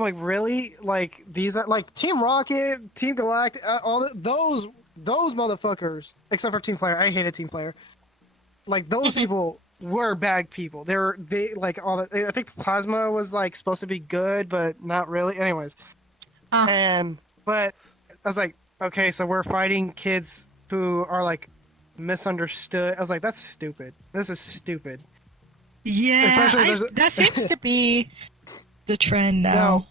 like, really? Like these are like Team Rocket, Team Galactic, those motherfuckers. Except for Team Flare, I hated Team Flare. Like those people were bad people. They like all the. I think Plasma was like supposed to be good, but not really. Anyways, but I was like, okay, so we're fighting kids who are like misunderstood. I was like, that's stupid. This is stupid. Yeah, Especially there's- that seems to be the trend now.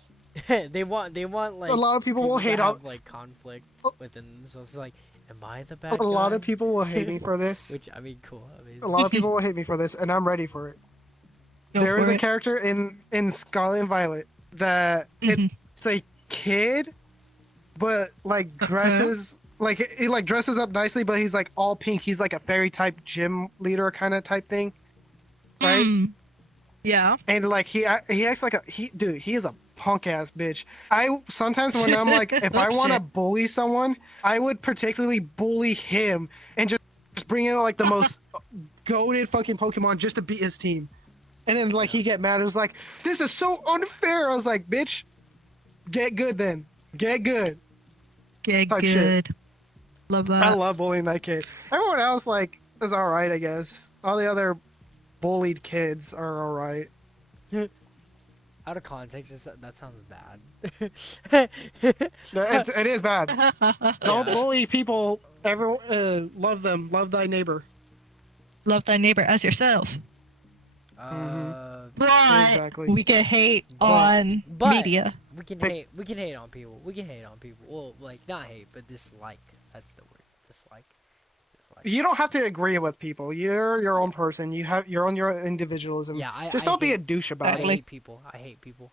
they want like A lot of people will to hate on. have like conflict within. So it's like, am I the A bad lot guy? of people will hate me for this. Which I mean, cool. Amazing. A lot of people will hate me for this, and I'm ready for it. Go There is for a it. character in Scarlet and Violet that Mhm. it's a kid, but like dresses like he like dresses up nicely, but he's like all pink. He's like a fairy type gym leader kind of type thing, right? Mm. Yeah. And like he acts like he is a punk ass bitch. I sometimes when I'm like if I Oh, want to shit. bully someone, I would particularly bully him and just bring in like the most goated fucking Pokemon just to beat his team. And then like he get mad. It was like, this is so unfair. I was like, bitch, get good then. Get good. Get Type shit. good. Love that. I love bullying that kid. Everyone else like is all right, I guess. All the other bullied kids are all right. Out of context, that sounds bad. It is bad. Don't Yeah. bully people. Everyone, love them. Love thy neighbor. Love thy neighbor as yourself. But Exactly. we get hate But- on but- media. We can hate on people. We can hate on people. Well, like not hate, but dislike. That's the word. Dislike. You don't have to agree with people. You're your own person. You have your own individualism. Yeah, I Just I don't be hate- a douche I about it. Exactly. hate people. I hate people.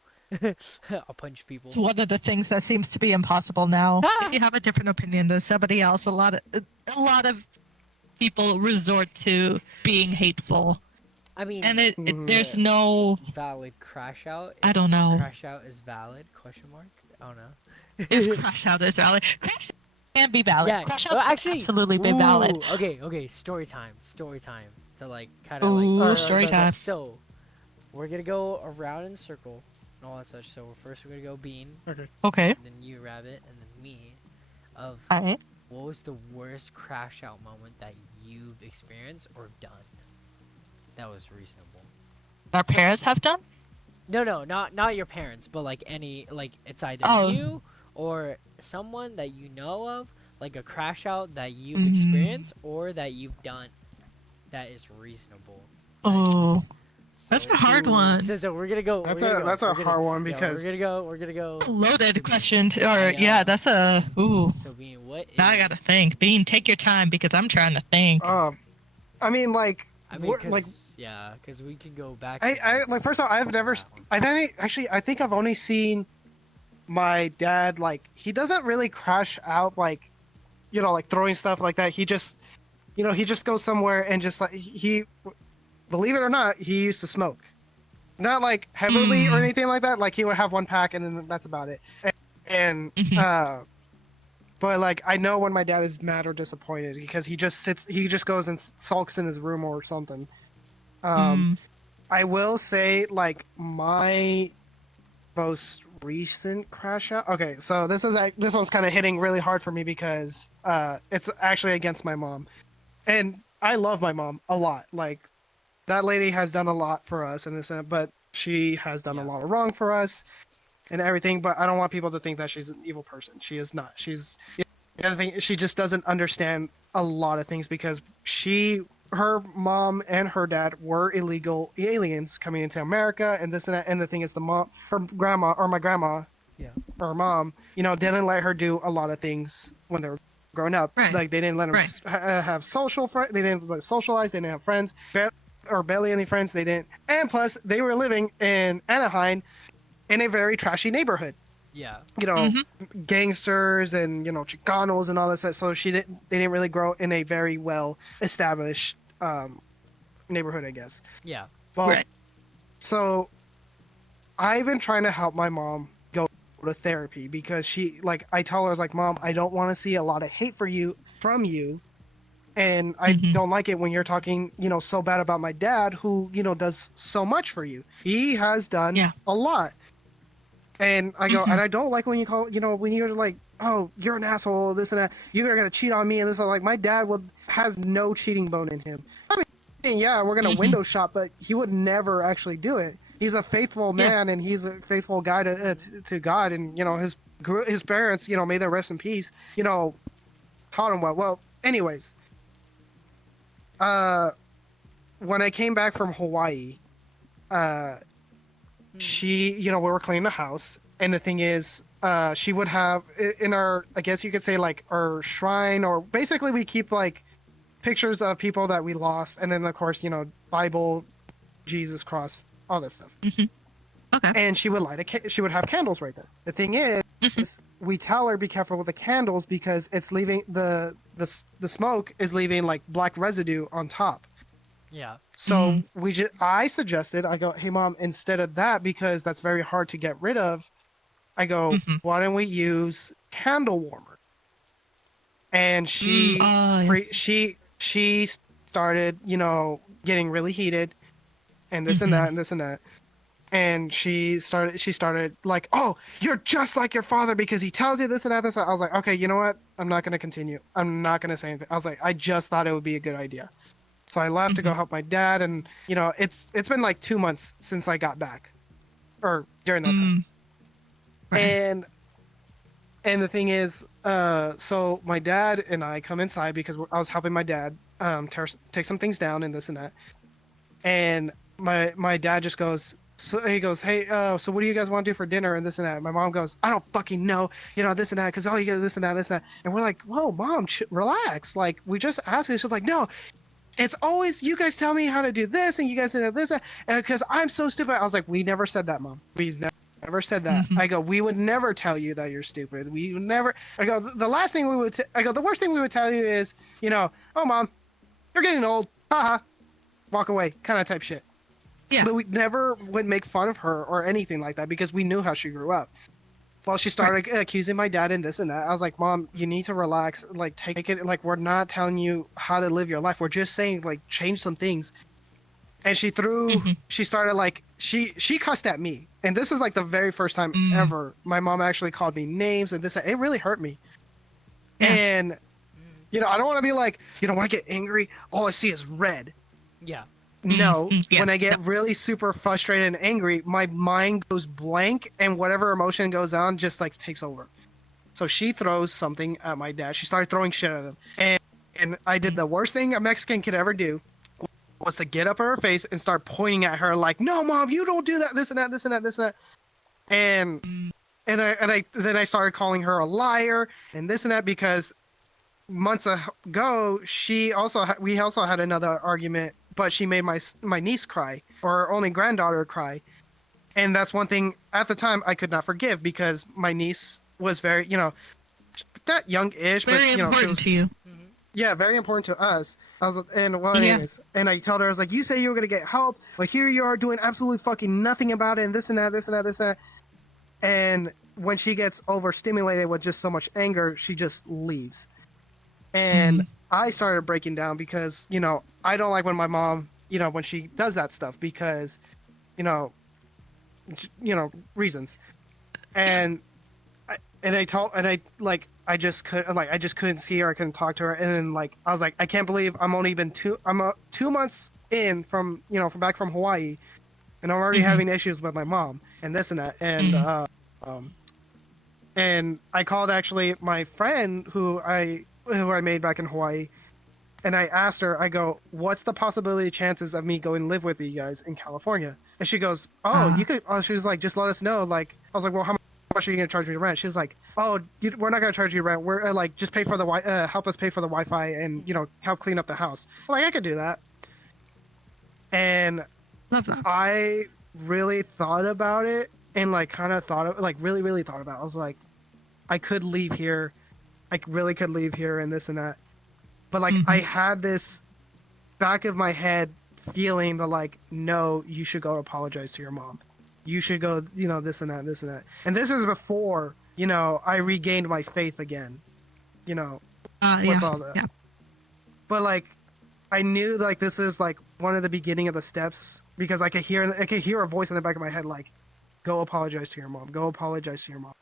I'll punch people. It's one of the things that seems to be impossible now. If you have a different opinion than somebody else, a lot of people resort to being hateful, I mean, and Mhm. there's no. valid crash out. I don't know. Crash out is valid? Question mark. I don't know. If crash out is valid, crash can be valid. Yeah, Crash well, out can actually, absolutely be valid. Ooh, okay. Story time. To like kind of Ooh, like. story okay. time. So, we're gonna go around in circle and all that such. So first we're gonna go Bean, Okay. and then you Rabbit, and then me. Of Alright. what was the worst crash out moment that you've experienced or done? That was reasonable. Our parents have done. No, not your parents, but like any like it's either Oh. you or someone that you know of, like a crash out that you've Mhm. experienced or that you've done that is reasonable. Oh, that's So- a hard one. So we're gonna go. That's we're gonna a go, that's we're a gonna- hard one yeah, because we're gonna go. loaded question. Or I yeah, know. that's a ooh. So being what? Now I gotta is- think. Bean, take your time because I'm trying to think. I mean like I mean, we're- like yeah, because we can go back. I like first of all I've never that one. I've only actually I think I've only seen my dad like he doesn't really crash out like like throwing stuff like that. He just he just goes somewhere and just like he believe it or not he used to smoke. Not like heavily or Hmm. anything like that. Like he would have one pack and then that's about it. And Mhm. but like I know when my dad is mad or disappointed because he just goes and sulks in his room or something. Mm. I will say like my most recent crash out. Okay, so this one's kind of hitting really hard for me because it's actually against my mom, and I love my mom a lot. Like that lady has done a lot for us in this, but she has done a Yeah. lot of wrong for us and everything. But I don't want people to think that she's an evil person. She is not. She's the other thing. She just doesn't understand a lot of things because her mom and her dad were illegal aliens coming into America and this and that. And the thing is, her grandma or my grandma, Yeah. her mom, didn't let her do a lot of things when they were growing up. Right. Like they didn't let them Right. have social friends. They didn't let them socialize. They didn't have friends or barely any friends. They didn't. And plus, they were living in Anaheim in a very trashy neighborhood. Yeah. Gangsters and Chicanos and all that stuff. So they didn't really grow in a very well established neighborhood, I guess. Yeah. Well, Right. so I've been trying to help my mom go to therapy because I tell her, I was like, Mom, I don't want to see a lot of hate from you, and I don't like it when you're talking, so bad about my dad who, does so much for you. He has done a lot. And I go, and I don't like when you call, when you're like, oh, you're an asshole, this and that, you're gonna cheat on me, and this. I'm like, my dad has no cheating bone in him. I mean, yeah, we're gonna window shop, but he would never actually do it. He's a faithful man, and he's a faithful guy to God, and his parents, may they rest in peace, taught him well. Well, anyways, when I came back from Hawaii, she, we were cleaning the house, and the thing is, she would have in our, I guess you could say, like our shrine, or basically we keep like pictures of people that we lost, and then of course, Bible, Jesus, cross, all that stuff. Okay. And she would she would have candles right there. The thing is, we tell her be careful with the candles because it's leaving the smoke is leaving like black residue on top. Yeah. So I suggested, I go, hey Mom, instead of that, because that's very hard to get rid of, I go, why don't we use candle warmer? And she started, getting really heated, and this and that and this and that. And she started like, oh, you're just like your father because he tells you this and that. This. I was like, okay, you know what? I'm not going to continue. I'm not going to say anything. I was like, I just thought it would be a good idea. So I left to go help my dad, and it's been like 2 months since I got back, or during that time. Right. And the thing is, so my dad and I come inside because I was helping my dad take some things down and this and that, and my dad just goes. So he goes, hey, so what do you guys want to do for dinner and this and that? My mom goes, I don't fucking know, this and that, because you get this and that, this and that. And we're like, whoa, Mom, relax. Like, we just asked you. She's like, no, it's always, you guys tell me how to do this, and you guys do this, because I'm so stupid. I was like, we never said that, Mom. We never said that. I go, we would never tell you that you're stupid. We would never. I go, the last thing we would, I go, the worst thing we would tell you is, oh, Mom, you're getting old. Haha. Walk away, kind of type shit. Yeah. But we never would make fun of her or anything like that because we knew how she grew up. Well, she started accusing my dad and this and that. I was like, Mom, you need to relax. Like, take it. Like, we're not telling you how to live your life. We're just saying, like, change some things. And she started, like, she cussed at me. And this is, like, the very first time ever my mom actually called me names and this. It really hurt me. Yeah. And, I don't want to be like, when I get angry, all I see is red. Yeah. No, when I get really super frustrated and angry, my mind goes blank, and whatever emotion goes on just like takes over. So she throws something at my dad. She started throwing shit at him, and I did the worst thing a Mexican could ever do, was to get up in her face and start pointing at her like, "No, Mom, you don't do that. This and that. This and that. This and that." And then I started calling her a liar and this and that because months ago we also had another argument. But she made my niece cry, or her only granddaughter cry. And that's one thing at the time I could not forgive because my niece was very, that young-ish. Very but, important to you. Yeah, very important to us. Anyways, and I told her, I was like, you say you were going to get help, but here you are doing absolutely fucking nothing about it and this and that, this and that, this and that. And when she gets overstimulated with just so much anger, she just leaves. And I started breaking down because, I don't like when my mom, when she does that stuff because, reasons. And I just couldn't see her. I couldn't talk to her, and then like I was like, I can't believe I'm 2 months in from back from Hawaii, and I'm already having issues with my mom and this and that, um, and I called actually my friend who I made back in Hawaii, and I asked her, I go, what's the possibility chances of me going live with you guys in California? And she goes, oh, you could. Oh, she was like, just let us know. Like I was like, well, how much are you gonna charge me rent? She was like, oh, we're not gonna charge you rent. We're like, just pay for the help us pay for the Wi-Fi and help clean up the house. I'm like, I could do that. And Love that. I really thought about it and like kind of thought of like really thought about it. I was like, I could leave here. I really could leave here and this and that. But like I had this back of my head feeling that like, no, you should go apologize to your mom. You should go, this and that, and this and that. And this is before, I regained my faith again. With all that. Yeah. But like I knew like this is like one of the beginning of the steps because I could hear a voice in the back of my head like, go apologize to your mom. Go apologize to your mom.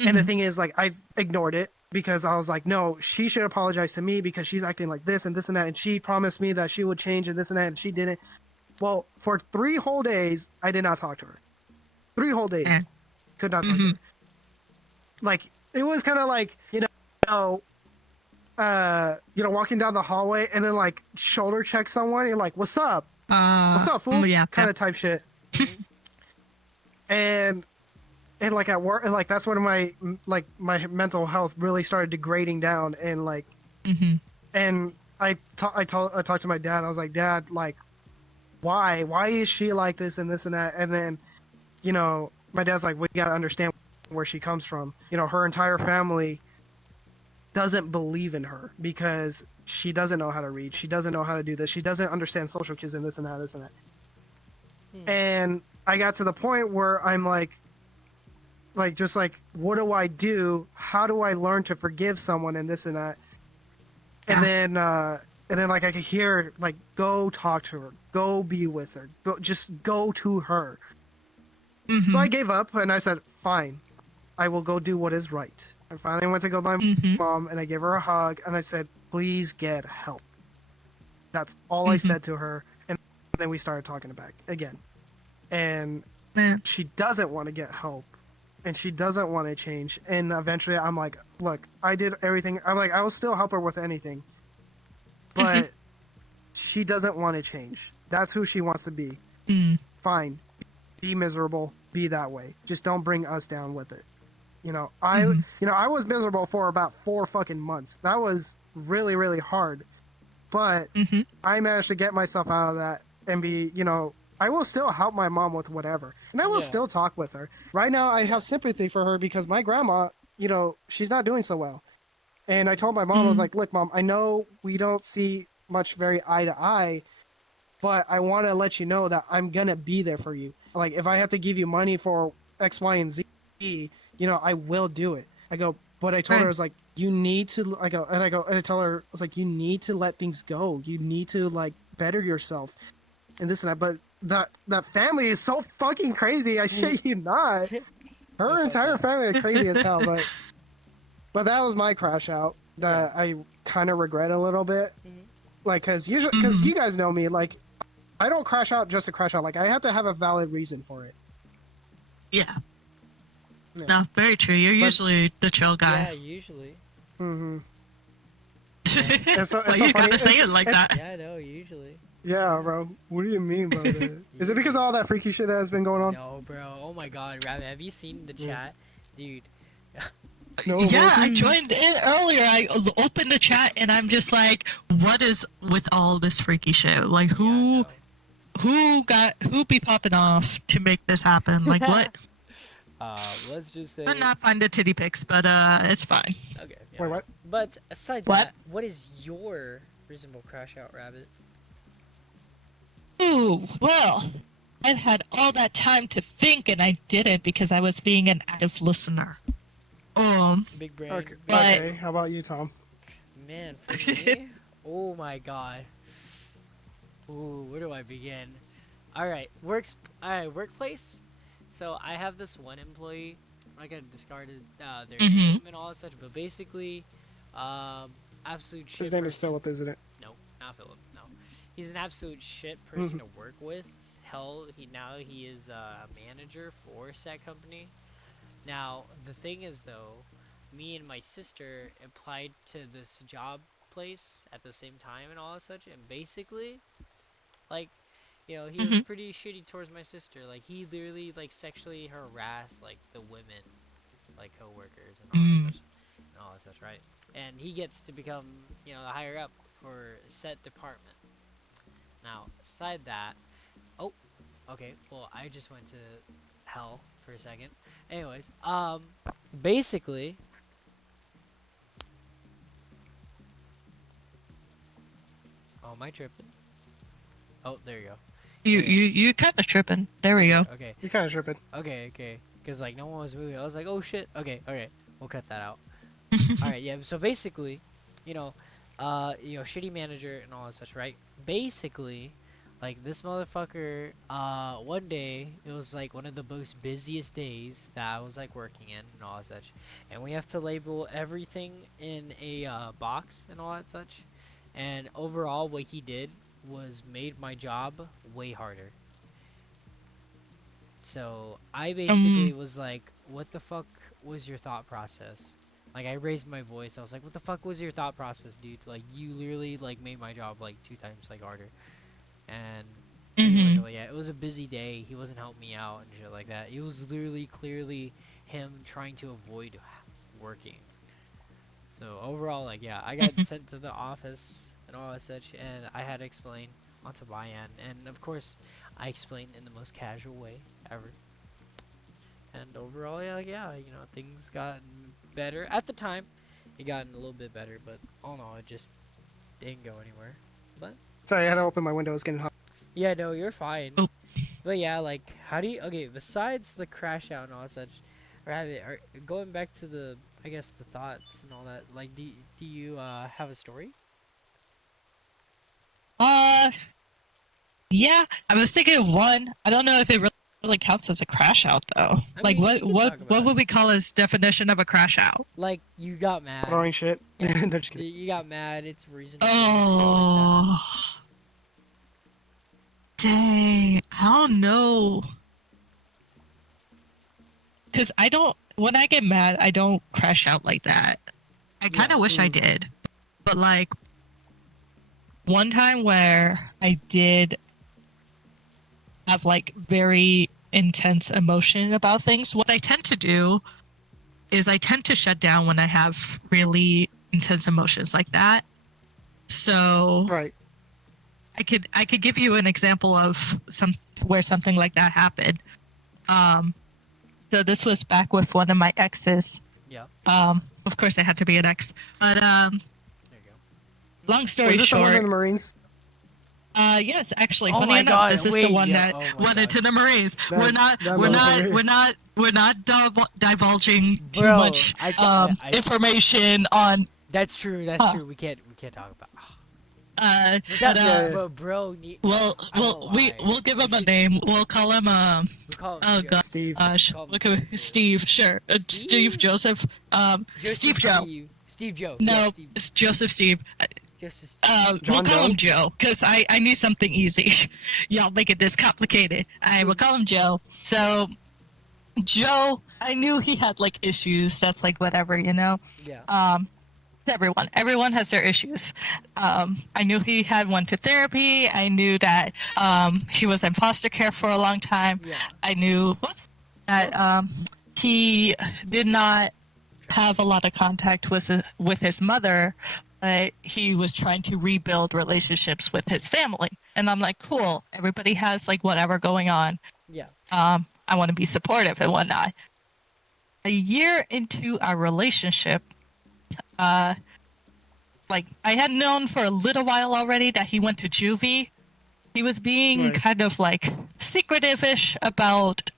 And the thing is like I ignored it because I was like, no, she should apologize to me because she's acting like this and this and that, and she promised me that she would change and this and that, and she didn't. Well, for 3 whole days, I did not talk to her. 3 whole days, could not talk to her. Like it was kind of like walking down the hallway and then like shoulder check someone. You're like, what's up? What's up, fool? Yeah, kind of type shit. and like at work, and like that's when my mental health really started degrading down, and like, and I talked to my dad. I was like, Dad, like, why is she like this and this and that? And then, my dad's like, we gotta understand where she comes from. Her entire family doesn't believe in her because she doesn't know how to read. She doesn't know how to do this. She doesn't understand social cues and this and that, this and that. And I got to the point where I'm like, just like, what do I do? How do I learn to forgive someone and this and that? And then like I could hear like, go talk to her, go be with her, just go to her. So I gave up and I said, fine, I will go do what is right. I finally went to go to my mom and I gave her a hug and I said, please get help. That's all I said to her. And then we started talking back again. And she doesn't want to get help. And she doesn't want to change. And eventually I'm like, look, I did everything. I'm like, I will still help her with anything. But she doesn't want to change. That's who she wants to be. Fine. Be miserable. Be that way. Just don't bring us down with it. I was miserable for about 4 fucking months. That was really, really hard. But I managed to get myself out of that and be, I will still help my mom with whatever. And I will still talk with her. Right now, I have sympathy for her because my grandma, she's not doing so well. And I told my mom, I was like, look, Mom, I know we don't see much very eye to eye, but I want to let you know that I'm going to be there for you. Like, if I have to give you money for X, Y, and Z, I will do it. I go, but I told her, I was like, you need to, and I tell her, I was like, you need to let things go. You need to, like, better yourself and this and that. But that family is so fucking crazy. I shit you not. Her entire family are crazy as hell. But that was my crash out that I kind of regret a little bit. Like, because you guys know me, like, I don't crash out just to crash out. Like, I have to have a valid reason for it. Yeah. No, very true. You're usually the chill guy. Yeah, usually. Mm-hmm. Well, you gotta say it like that. Yeah, I know, usually. Yeah, bro. What do you mean by that? Is it because of all that freaky shit that has been going on? No, bro. Oh my god, Rabbit, have you seen the chat? Dude. No, Yeah, I joined in earlier. I opened the chat and I'm just like, what is with all this freaky shit? Like, who be popping off to make this happen? Like, what? Let's just say. I'm not find the titty pics, but it's fine. Okay. Yeah. Wait, what? But aside that, what is your reasonable crash out, Rabbit? Ooh, well, I've had all that time to think and I didn't because I was being an active listener. Big brain. Okay. But- Okay. How about you, Tom? Man, for me, oh my god. Ooh, where do I begin? All right, workplace. So I have this one employee. I'm not gonna discard their Mhm. name and all that such, but basically, absolute shit His name is person. Philip, isn't it? No, not Philip. No, he's an absolute shit person Mhm. to work with. Hell, he is a manager for said company. Now the thing is though, me and my sister applied to this job place at the same time and all that such, and basically, like, he was Mhm. pretty shitty towards my sister. Like he literally like sexually harassed like the women, like coworkers and all that Mm. such, right? And he gets to become the higher up for said department. Now, aside that, oh, okay, well I just went to hell for a second. Anyways, basically, oh, am I tripping? Oh, there you go. You Anyway, you you kind of tripping. There we okay, go. okay, You're kind of tripping. okay. Because like no one was moving. I was like, oh shit. Okay, we'll cut that out. All right, yeah. So basically, you know, shitty manager and all that such, right? Basically, like this motherfucker. One day it was like one of the most busiest days that I was like working in and all that such, and we have to label everything in a box and all that such. And overall, what he did was made my job way harder. So I basically Um. was like, "What the fuck was your thought process?" Like I raised my voice. I was like, "What the fuck was your thought process, dude? Like you literally like made my job like 2 times like harder." And pretty much Mhm. like yeah, it was a busy day. He wasn't helping me out and shit like that. It was literally clearly him trying to avoid working. So overall, like yeah, I got Mhm. sent to the office and all that such, and I had to explain onto Bayan, and of course, I explained in the most casual way ever. And overall, yeah, things got better. At the time, it got a little bit better, but all in all, it just didn't go anywhere. But Sorry, I had to open my window. It's getting hot. yeah, no, you're fine. Oh. But yeah, like, how do you? Okay, besides the crash out and all such, or going back to the, I guess the thoughts and all that. Like, do you have a story? Uh. Yeah. I was thinking of one. I don't know if it really counts as a crash out though. I Like mean, what we can what talk what about it. would we call as definition of a crash out? Like, you got mad. Throwing shit. And No, just kidding. you got mad. It's reasonable and shit like that. Oh. Dang. I don't know. Because I don't, when I get mad, I don't crash out like that. I kind Yeah. of wish I did. But like one time where I did have like very intense emotion about things, what I tend to do is I tend to shut down when I have really intense emotions like that. So Right. I could give you an example of some where something like that happened. Um, so this was back with one of my exes. Yeah. Of course, it had to be an ex. But There you go. long story Was this the one in short, the Marines? yes, actually, Oh funny my enough, God, this is wait, the one yeah, that oh my went God. into the Marines. We're not, that we're not, motherfucker. we're not divulging too Bro, much I- information on. That's true. That's Huh. true. We can't talk about. But But, yeah. but bro, we'll I don't know why. we'll give We him a should- name. We'll call him We call him oh Joe. Steve. gosh, Call him what could we, Joseph. Steve, sure, Steve Steve? Joseph, Steve Joe. Steve Joe. No, Yeah, Steve. it's Joseph Steve. Joseph. We'll John call Doe? him Joe because I need something easy. Y'all make it this complicated. I will call him Joe. So Joe, I knew he had like issues. That's like whatever, you know. Yeah. It's everyone has their issues. I knew he had went to therapy. I knew that he was in foster care for a long time. Yeah. I knew that he did not have a lot of contact with his mother. He was trying to rebuild relationships with his family, and I'm like, cool. Everybody has like whatever going on. Yeah. I want to be supportive and whatnot. A year into our relationship, like I had known for a little while already that he went to juvie. He was being Right. kind of like secretive-ish about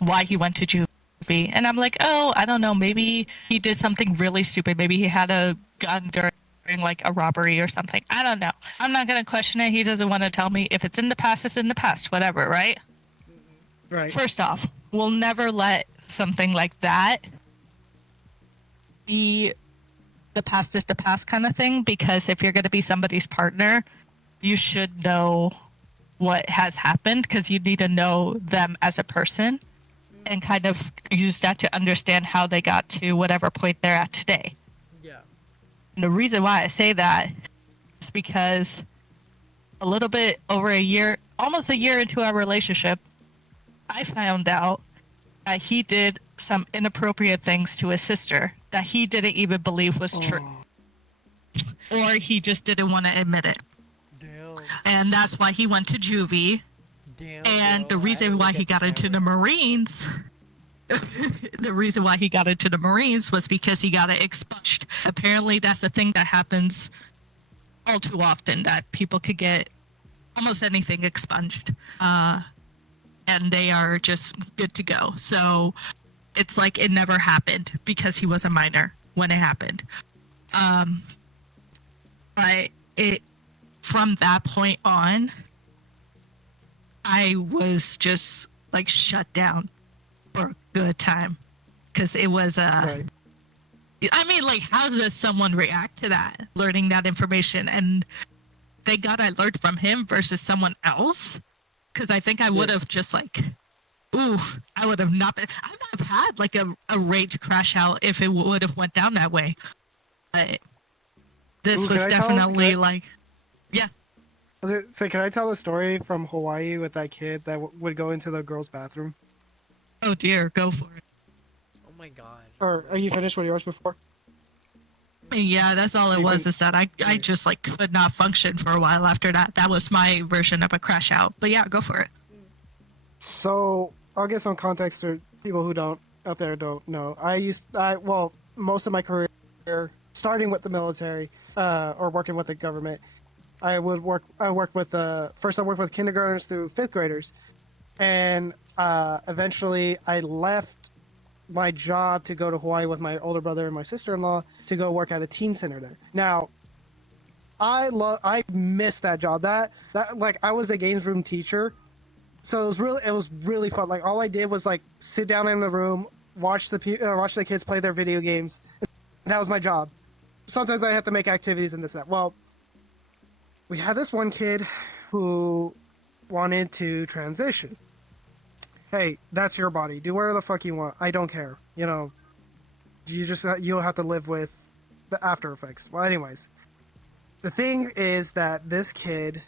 why he went to juvie, and I'm like, oh, I don't know, maybe he did something really stupid. Maybe he had a gun during like a robbery or something. I don't know. I'm not gonna question it. He doesn't want to tell me. If it's in the past, it's in the past. Whatever, right? Right. First off, we'll never let something like that, the past is the past kind of thing, because if you're going to be somebody's partner, you should know what has happened, because you need to know them as a person and kind of use that to understand how they got to whatever point they're at today. Yeah. And the reason why I say that is because a little bit over a year, almost a year into our relationship, I found out that he did some inappropriate things to his sister that he didn't even believe was true. Or he just didn't want to admit it. Damn. And that's why he went to juvie. Damn. And the bro, I reason had to why look he at got into the camera. Marines, the reason why he got into the Marines was because he got it expunged. Apparently, that's a thing that happens all too often, that people could get almost anything expunged. And they are just good to go. So it's like it never happened because he was a minor when it happened. But it, from that point on, I was just like shut down for a good time, because it was Right. I mean, like, how does someone react to that, learning that information? And thank God I learned from him versus someone else, because I think I would have just like, oof, I would have not been. I would have had like a rage crash out if it would have went down that way. But this Ooh, was can I tell- definitely can I- like, yeah. So can I tell a story from Hawaii with that kid that would go into the girls' bathroom? Oh dear, go for it. Oh my god. Or are you finished with yours before? I mean, yeah, that's all it You was. can- Is that I just like could not function for a while after that. That was my version of a crash out. But yeah, go for it. So I'll get some context to people who don't out there don't know. Well, most of my career, starting with the military, or working with the government, I worked with first I worked with kindergartners through fifth graders, and eventually I left my job to go to Hawaii with my older brother and my sister-in-law to go work at a teen center there. Now, I missed that job. That like I was the games room teacher, so it was really fun. Like all I did was like sit down in the room, watch the kids play their video games. That was my job. Sometimes I had to make activities and this and that. Well, we had this one kid who wanted to transition. Hey, that's your body. Do whatever the fuck you want. I don't care. You know, you'll have to live with the after effects. Well, anyways, the thing is that this kid,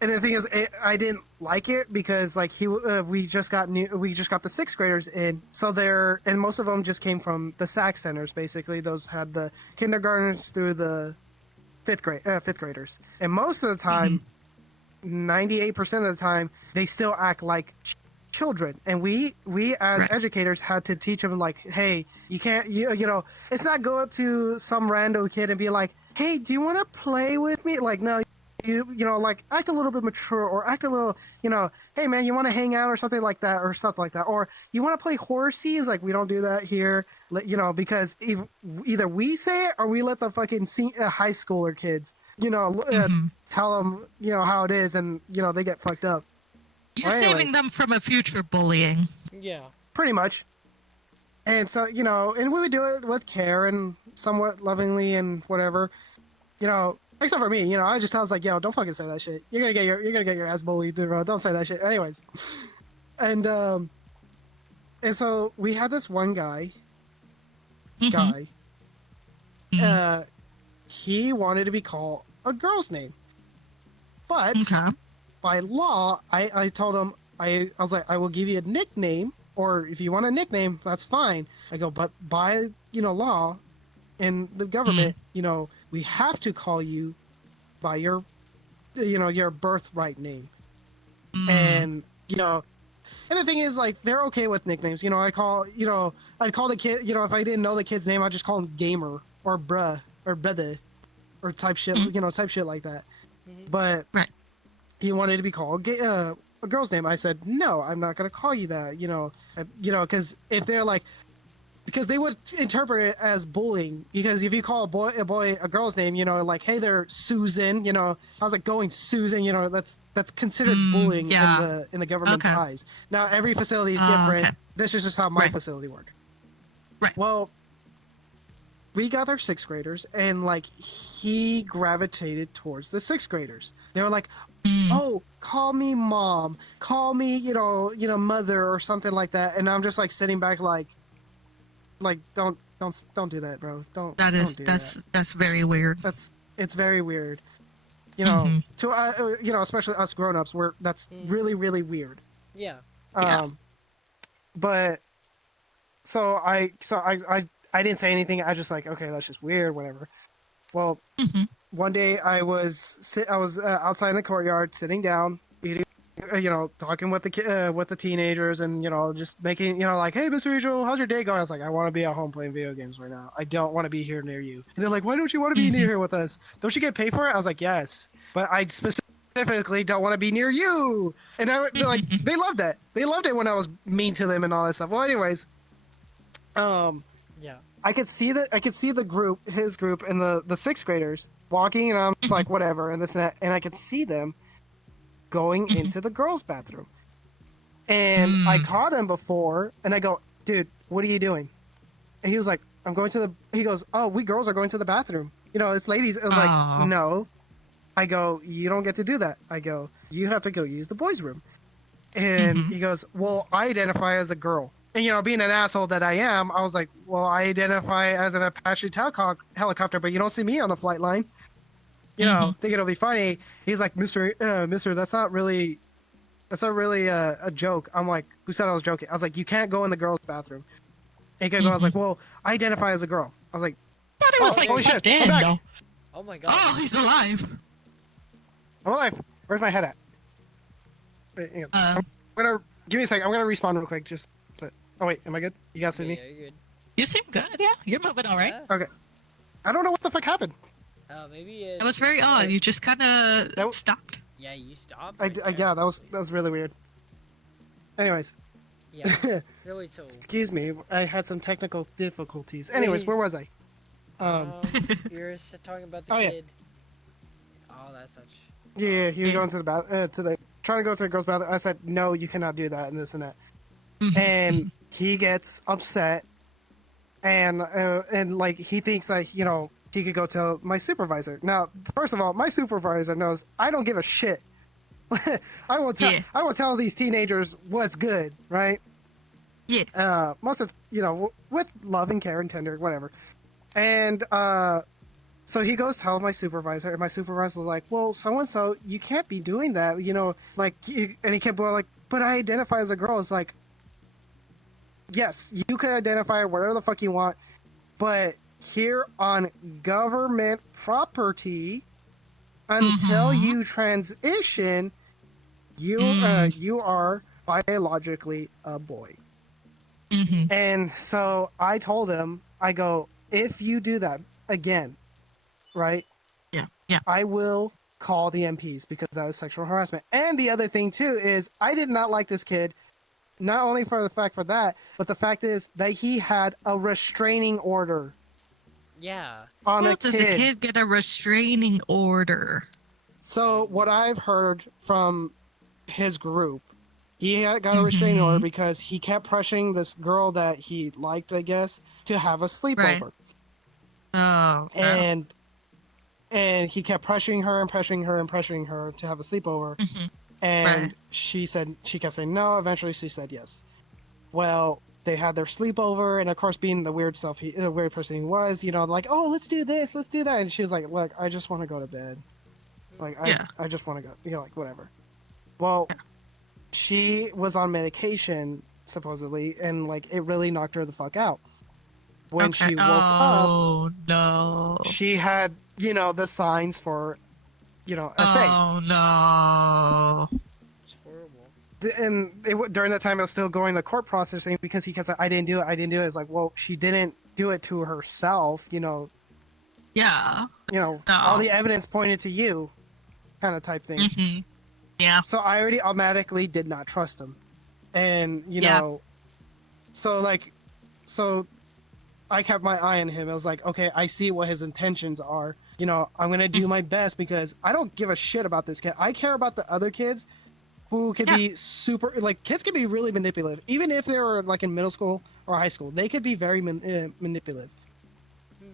and the thing is, I didn't like it because like we just got the sixth graders in, so and most of them just came from the SAC centers. Basically, those had the kindergartners through the fifth graders, and most of the time, 98% of the time, they still act like children, and we as educators had to teach them like, hey, you can't, you know, it's not go up to some rando kid and be like, hey, do you want to play with me? Like, no, you know, like act a little bit mature, or act a little, you know, hey man, you want to hang out or something like that, or you want to play horsies? Like, we don't do that here, you know, because either we say it or we let the fucking high schooler kids, you know, tell them, you know, how it is, and you know they get fucked up. You're Well, saving anyways. them from a future bullying. Yeah. Pretty much. And so, you know, and we would do it with care and somewhat lovingly and whatever, you know, except for me, you know, I was like, yo, don't fucking say that shit. You're gonna get your ass bullied, bro. Don't say that shit. Anyways. And so we had this one guy, he wanted to be called a girl's name. But by law, I told him, I was like, I will give you a nickname, or if you want a nickname, that's fine. I go, but by, you know, law in the government, you know, we have to call you by your, you know, your birthright name. And, you know, and the thing is, like, they're okay with nicknames. You know, I'd call the kid, you know, if I didn't know the kid's name, I'd just call him Gamer or Bruh or Brother or type shit, you know, type shit like that. But he wanted to be called a girl's name. I said, no, I'm not going to call you that, you know, because if they're like, because they would interpret it as bullying. Because if you call a boy a girl's name, you know, like, hey there, Susan, you know, how's it going, Susan? You know, that's considered bullying yeah. in the government's Okay. eyes. Now every facility is Oh, different. okay. This is just how my Right. facility worked. Right. Well, we got our sixth graders, and like he gravitated towards the sixth graders. They were like, oh, call me mom, call me, mother or something like that. And I'm just like sitting back like don't do that, bro. Don't do that. That's very weird. It's very weird. You know, Mhm. to especially us grown-ups, that's really really weird. Yeah. Yeah. But I didn't say anything. I just like, okay, that's just weird, whatever. Well, Mhm. one day I was outside in the courtyard, sitting down, eating, talking with the teenagers, and just making, like, hey, Mr. Angel, how's your day going? I was like, I want to be at home playing video games right now. I don't want to be here near you. And they're like, why don't you want to be near here with us? Don't you get paid for it? I was like, yes, but I specifically don't want to be near you. And they're like, they loved that. They loved it when I was mean to them and all that stuff. Well, anyways, Yeah. I could see the group, his group, and the sixth graders walking, and I'm just like, whatever, and this and that, and I could see them going into the girls' bathroom, and I caught him before, and I go, dude, what are you doing? And he was like, I'm going to the. He goes, oh, we girls are going to the bathroom. It's ladies. I was like, no. I go, you don't get to do that. I go, you have to go use the boys' room. And he goes, well, I identify as a girl. And, being an asshole that I am, I was like, well, I identify as an Apache helicopter, but you don't see me on the flight line. Think it'll be funny. He's like, Mister, that's not really a joke. I'm like, who said I was joking? I was like, you can't go in the girls' bathroom. And he goes, I was like, well, I identify as a girl. I was like, thought he was like holy shit, tucked I'm in back. though. Oh my god. Oh, he's alive. I'm alive. Where's my head at? Wait, hang on. Give me a second. I'm gonna respawn real quick. Oh wait, am I good? You guys see Yeah, me? you're good. You seem good. Yeah, you're moving all right. Yeah. Okay. I don't know what the fuck happened. Maybe That was very odd. You just kind of That- stopped. Yeah, you stopped. Yeah, that was really weird. Anyways, Yeah. Really so. excuse me. I had some technical difficulties. Anyways, where was I? You're talking about the Oh, yeah. kid. Oh, that's such. Yeah, he was going to the trying to go to the girls' bathroom. I said, no, you cannot do that, and this and that. And he gets upset, and like he thinks like he could go tell my supervisor. Now, first of all, my supervisor knows I don't give a shit. I will tell these teenagers what's good, right? Yeah. Most of with love and care and tender, whatever. And so he goes tell my supervisor, and my supervisor's like, well, so and so, you can't be doing that, and he kept going like, but I identify as a girl. It's like, yes, you can identify whatever the fuck you want, but here on government property, until you transition, you are biologically a boy. And so I told him, I go, if you do that again, right? Yeah. I will call the MPs because that is sexual harassment. And the other thing too is I did not like this kid, not only for the fact for that, but the fact is that he had a restraining order. Yeah. On How a does kid. a kid get a restraining order? So what I've heard from his group, he got a restraining order because he kept pressuring this girl that he liked, I guess, to have a sleepover. Oh. And he kept pressuring her and pressuring her and pressuring her to have a sleepover. And she kept saying no. Eventually, she said yes. Well, they had their sleepover, and of course, being the weird person he was, like, oh, let's do this, let's do that. And she was like, look, I just want to go to bed. Like, I just want to go, like, whatever. Well, she was on medication, supposedly, and, like, it really knocked her the fuck out. When she woke up, no. she had, the signs for, SA. Oh, no. It's horrible. And during that time, it was still going the court processing because he kept saying, I didn't do it. It's like, well, she didn't do it to herself, Yeah. all the evidence pointed to you, kind of type thing. Yeah. So I already automatically did not trust him. And, so I kept my eye on him. I was like, okay, I see what his intentions are. You know, I'm gonna do my best because I don't give a shit about this kid. I care about the other kids who could Yeah. be super, like, kids can be really manipulative. Even if they were like in middle school or high school, they could be very manipulative.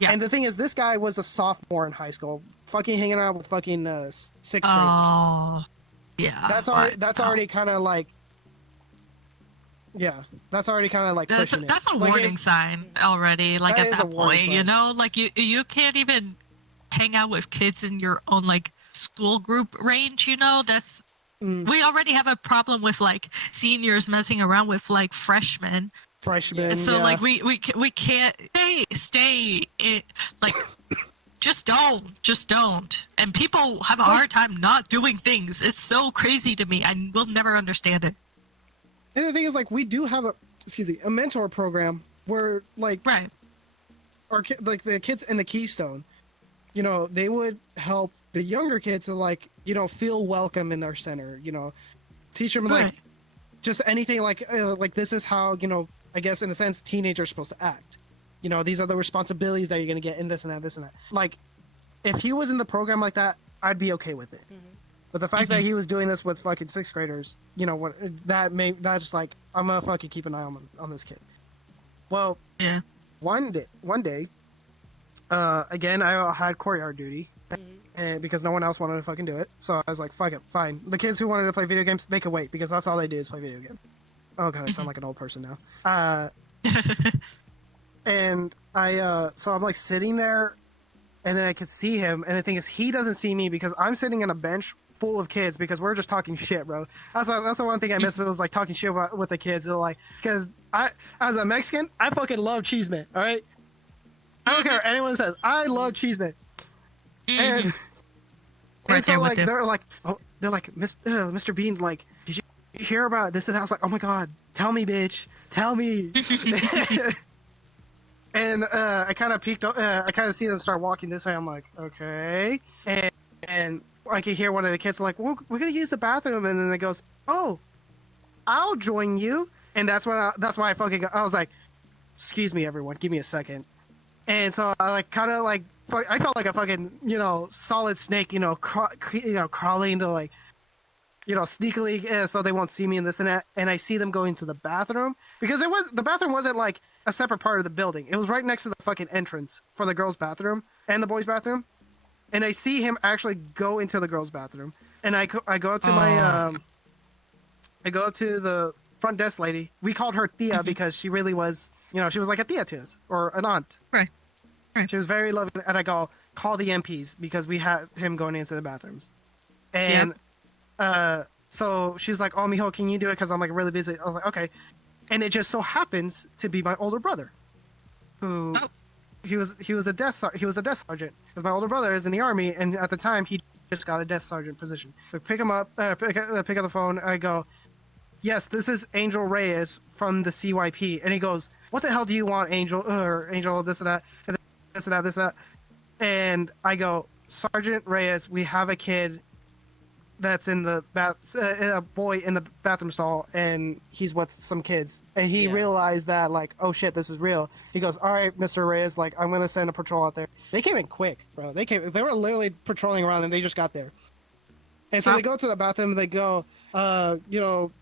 Yeah. And the thing is, this guy was a sophomore in high school, fucking hanging out with fucking sixth graders. Oh, yeah. That's already kind of like, yeah, that's already kind of like pushing it. That's a Like, warning sign already. Like that at is a that warning point, you sign. know, like you can't even hang out with kids in your own like school group range. You know, that's we already have a problem with like seniors messing around with like freshmen. Freshman, And so yeah. like we can't stay in, like just don't. And people have a hard time not doing things. It's so crazy to me. I will never understand it. And the thing is, like, we do have a mentor program where, like, Right. like the kids in the Keystone, you know, they would help the younger kids to, like, you know, feel welcome in their center. You know, teach them like Right. just anything like this is how, you know, I guess in a sense teenagers are supposed to act. You know, these are the responsibilities that you're gonna get in this and that, this and that. Like, if he was in the program like that, I'd be okay with it. But the fact that he was doing this with fucking sixth graders, you know, what that's just like, I'm gonna fucking keep an eye on this kid. Well, Yeah. one day, again, I had courtyard duty, and because no one else wanted to fucking do it, so I was like, fuck it, fine. The kids who wanted to play video games, they could wait because that's all they do is play video games. Oh god, I sound like an old person now. And so I'm like sitting there, and then I could see him, and the thing is, he doesn't see me because I'm sitting on a bench full of kids because we're just talking shit, bro. That's the one thing I missed. It was like talking shit with the kids. They're like, because I, as a Mexican, I fucking love cheese man. All right, I don't care what anyone says. I love cheese man. And Right so there with like him. they're like Mr. Bean, like, did you hear about this? And I was like, oh my god, tell me, bitch, tell me. And I kind of peeked. I kind of see them start walking this way. I'm like, okay. And I can hear one of the kids like, we're gonna use the bathroom, and then it goes, oh, I'll join you. And that's why I fucking. I was like, excuse me, everyone, give me a second. And so I like kind of like I felt like a fucking, you know, solid snake, you know, crawling to like, you know, sneakily, so they won't see me in this and that. And I see them going to the bathroom because the bathroom wasn't like a separate part of the building. It was right next to the fucking entrance for the girls' bathroom and the boys' bathroom. And I see him actually go into the girls' bathroom. And I go up to I go up to the front desk lady. We called her Tia because she really was, you know, she was like a Tia to us or an aunt. Right. She was very loving. And I go, call the MPs because we had him going into the bathrooms. And so she's like, oh, mijo, can you do it? Because I'm like really busy. I was like, okay. And it just so happens to be my older brother, who he was a desk sergeant. Because my older brother is in the army, and at the time he just got a desk sergeant position. So pick him up, pick up the phone. I go, yes, this is Angel Reyes from the CYP, and he goes, what the hell do you want, Angel? Or Angel, this and that, and this and that, this and that. And I go, Sergeant Reyes, we have a kid that's in the a boy in the bathroom stall, and he's with some kids, and he realized that, like, oh shit, this is real. He goes, all right, Mr. Reyes, like, I'm gonna send a patrol out there. They came in quick, bro. They were literally patrolling around, and they just got there. And so they go to the bathroom, and they go, you know,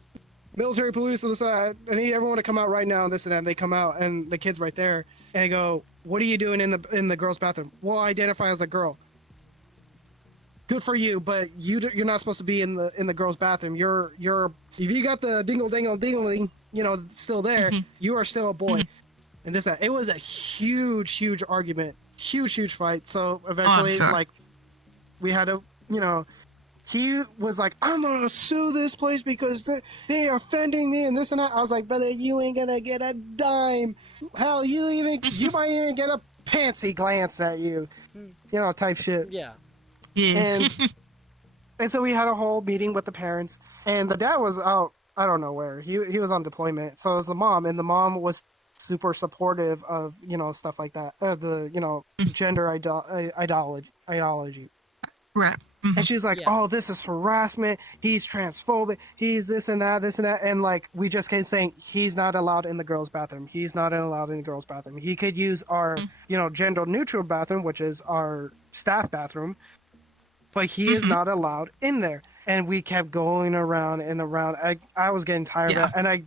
military police, this, I need everyone to come out right now, and this and that. And they come out, and the kid's right there, and they go, what are you doing in the girls' bathroom? Well, I identify as a girl. Good for you, but you're not supposed to be in the girls' bathroom. You're if you got the dingling, you know, still there, you are still a boy. And this that it was a huge argument, huge fight. So eventually, like, we had to, you know, he was like, I'm gonna sue this place because they are offending me and this and that. I was like, brother, you ain't gonna get a dime. Hell, you might even get a pantsy glance at you, you know, type shit. Yeah. Yeah. And so we had a whole meeting with the parents, and the dad was out, I don't know where. He was on deployment. So it was the mom, and the mom was super supportive of, you know, stuff like that. The, you know, gender ideology. Right. And she's like, Yeah. "Oh, this is harassment. He's transphobic. He's this and that, this and that." And like, we just kept saying he's not allowed in the girls' bathroom. He's not allowed in the girls' bathroom. He could use our, gender neutral bathroom, which is our staff bathroom, but he is Mhm. not allowed in there. And we kept going around and around. I was getting tired Yeah. of it, and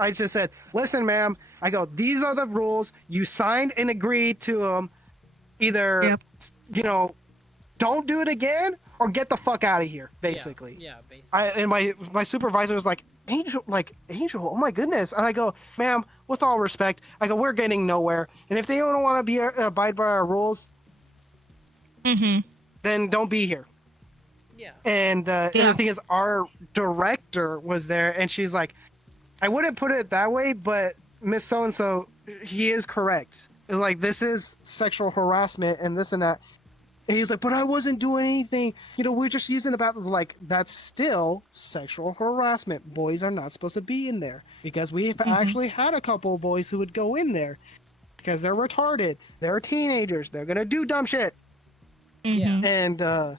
I just said, "Listen, ma'am. I go. These are the rules. You signed and agreed to them. Either, Yep. you know, don't do it again or get the fuck out of here." Basically. Yeah, basically. And my supervisor was like, Angel, oh my goodness. And I go, "Ma'am, with all respect, I go, we're getting nowhere. And if they don't want to be abide by our rules, Mhm. then don't be here." Yeah. And the Yeah. thing is, our director was there, and she's like, "I wouldn't put it that way, but Miss So and So, he is correct. Like, this is sexual harassment and this and that." And he's like, "But I wasn't doing anything. We're just using about like that's still sexual harassment. Boys are not supposed to be in there because we've actually had a couple of boys who would go in there because they're retarded. They're teenagers. They're gonna do dumb shit." Yeah. Mhm. And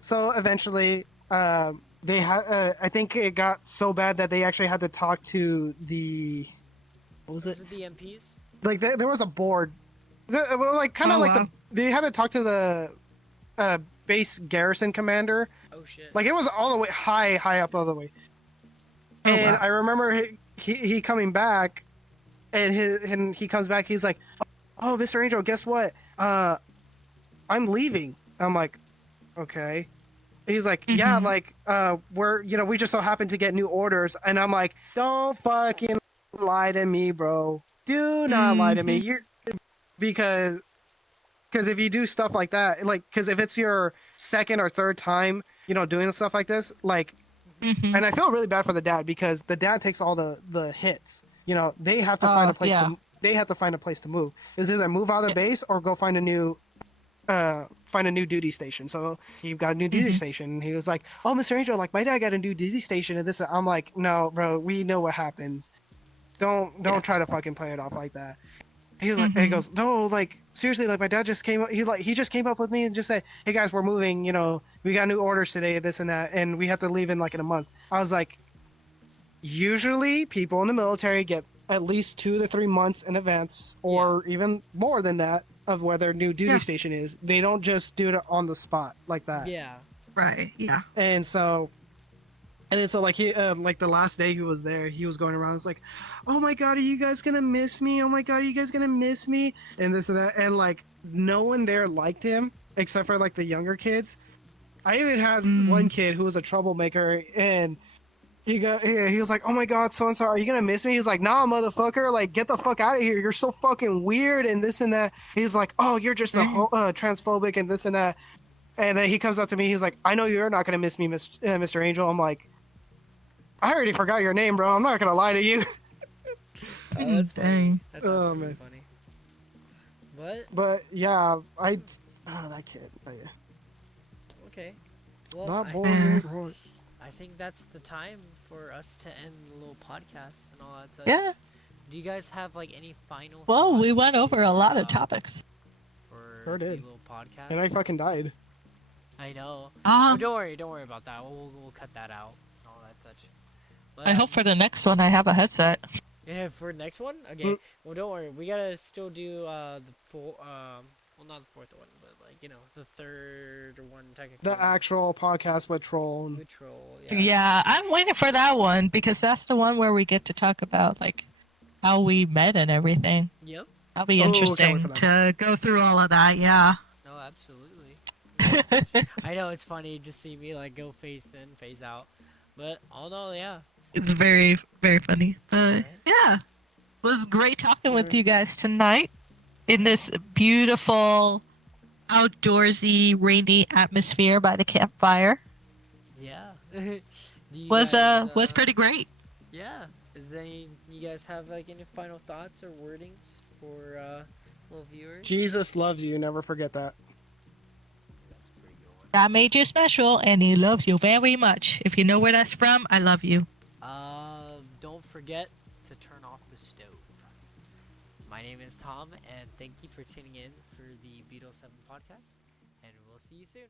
so eventually, they had. I think it got so bad that they actually had to talk to the. What was Was it? it the MPs? Like there was a board. Well, like kind of Oh, like wow. they had to talk to the base garrison commander. Oh shit. Like it was all the way high up all the way. Oh, And wow. I remember he coming back, and he comes back. He's like, "Oh, Mr. Angel, guess what? I'm leaving." I'm like, "Okay." He's like, "Yeah, Mhm. like we just so happen to get new orders." And I'm like, "Don't fucking lie to me, bro. Do not lie to me. Mhm. You're because if you do stuff like that, like, because if it's your second or third time, doing stuff like this, like, Mhm. and I feel really bad for the dad because the dad takes all the hits. They have to find a place Yeah. to they have to find a place to move. Is either move out of Yeah. base or go find a new duty station. So he got a new duty Mhm. station. He was like, "Oh, Mr. Angel, like my dad got a new duty station and this." I'm like, "No, bro, we know what happens. Don't Yeah. try to fucking play it off like that." He was like, and he Mhm. goes, "No, like seriously, like my dad just came up. He just came up with me and just said, 'Hey guys, we're moving. We got new orders today, this and that, and we have to leave in like in a month.'" I was like, "Usually, people in the military get at least 2 to 3 months in advance, or even more than that, of where their new duty Yeah. station is. They don't just do it on the spot like that." Yeah. Right. Yeah. And so And then so like he like the last day he was there, he was going around. It's like, "Oh my god, are you guys gonna miss me? Oh my god, are you guys gonna miss me?" And this and that. And like no one there liked him except for like the younger kids. I even had one Mm. kid who was a troublemaker, and he was like, "Oh my god, so and so, are you gonna miss me?" He's like, "Nah, motherfucker, like get the fuck out of here. You're so fucking weird and this and that." He's like, "Oh, you're just transphobic and this and that." And then he comes up to me. He's like, "I know you're not gonna miss me, Mr. Angel." I'm like, "I already forgot your name, bro. I'm not gonna lie to you." Oh, that's funny. Dang. That's Oh, absolutely man. funny. But But yeah, that kid. But yeah. okay. Well, Not I, born Yeah. yet, right. I think that's the time for us to end the little podcast and all that such. Yeah. Do you guys have like any final? Well, we thoughts went over a lot of for, topics. for Sure the did. little podcast. And I fucking died. I know. Well, Um, don't worry about that. We'll cut that out and all that such. But, I hope for the next one I have a headset. yeah, for next one. Okay. Mm. Well, don't worry. We gotta still do the full well, not the fourth one, but like the third one technically. The actual podcast with Troll. with Troll. Yeah, I'm waiting for that one because that's the one where we get to talk about like how we met and everything. Yep. That'll be Oh, can't wait interesting for that. to go through all of that. Yeah. No, absolutely. I know it's funny to see me like go phase in, phase out, but all in all, yeah. It's very, very funny. But Alright. yeah, it was great talking with you guys tonight in this beautiful, outdoorsy, rainy atmosphere by the campfire. Yeah. Do you Was guys, pretty great. Yeah. You guys have like any final thoughts or wordings for little viewers? Jesus loves you. Never forget that. That's a pretty good one. God made you special, and He loves you very much. If you know where that's from, I love you. Don't forget to turn off the stove. My name is Tom, and thank you for tuning in for the Beatle 7 podcast, and we'll see you soon.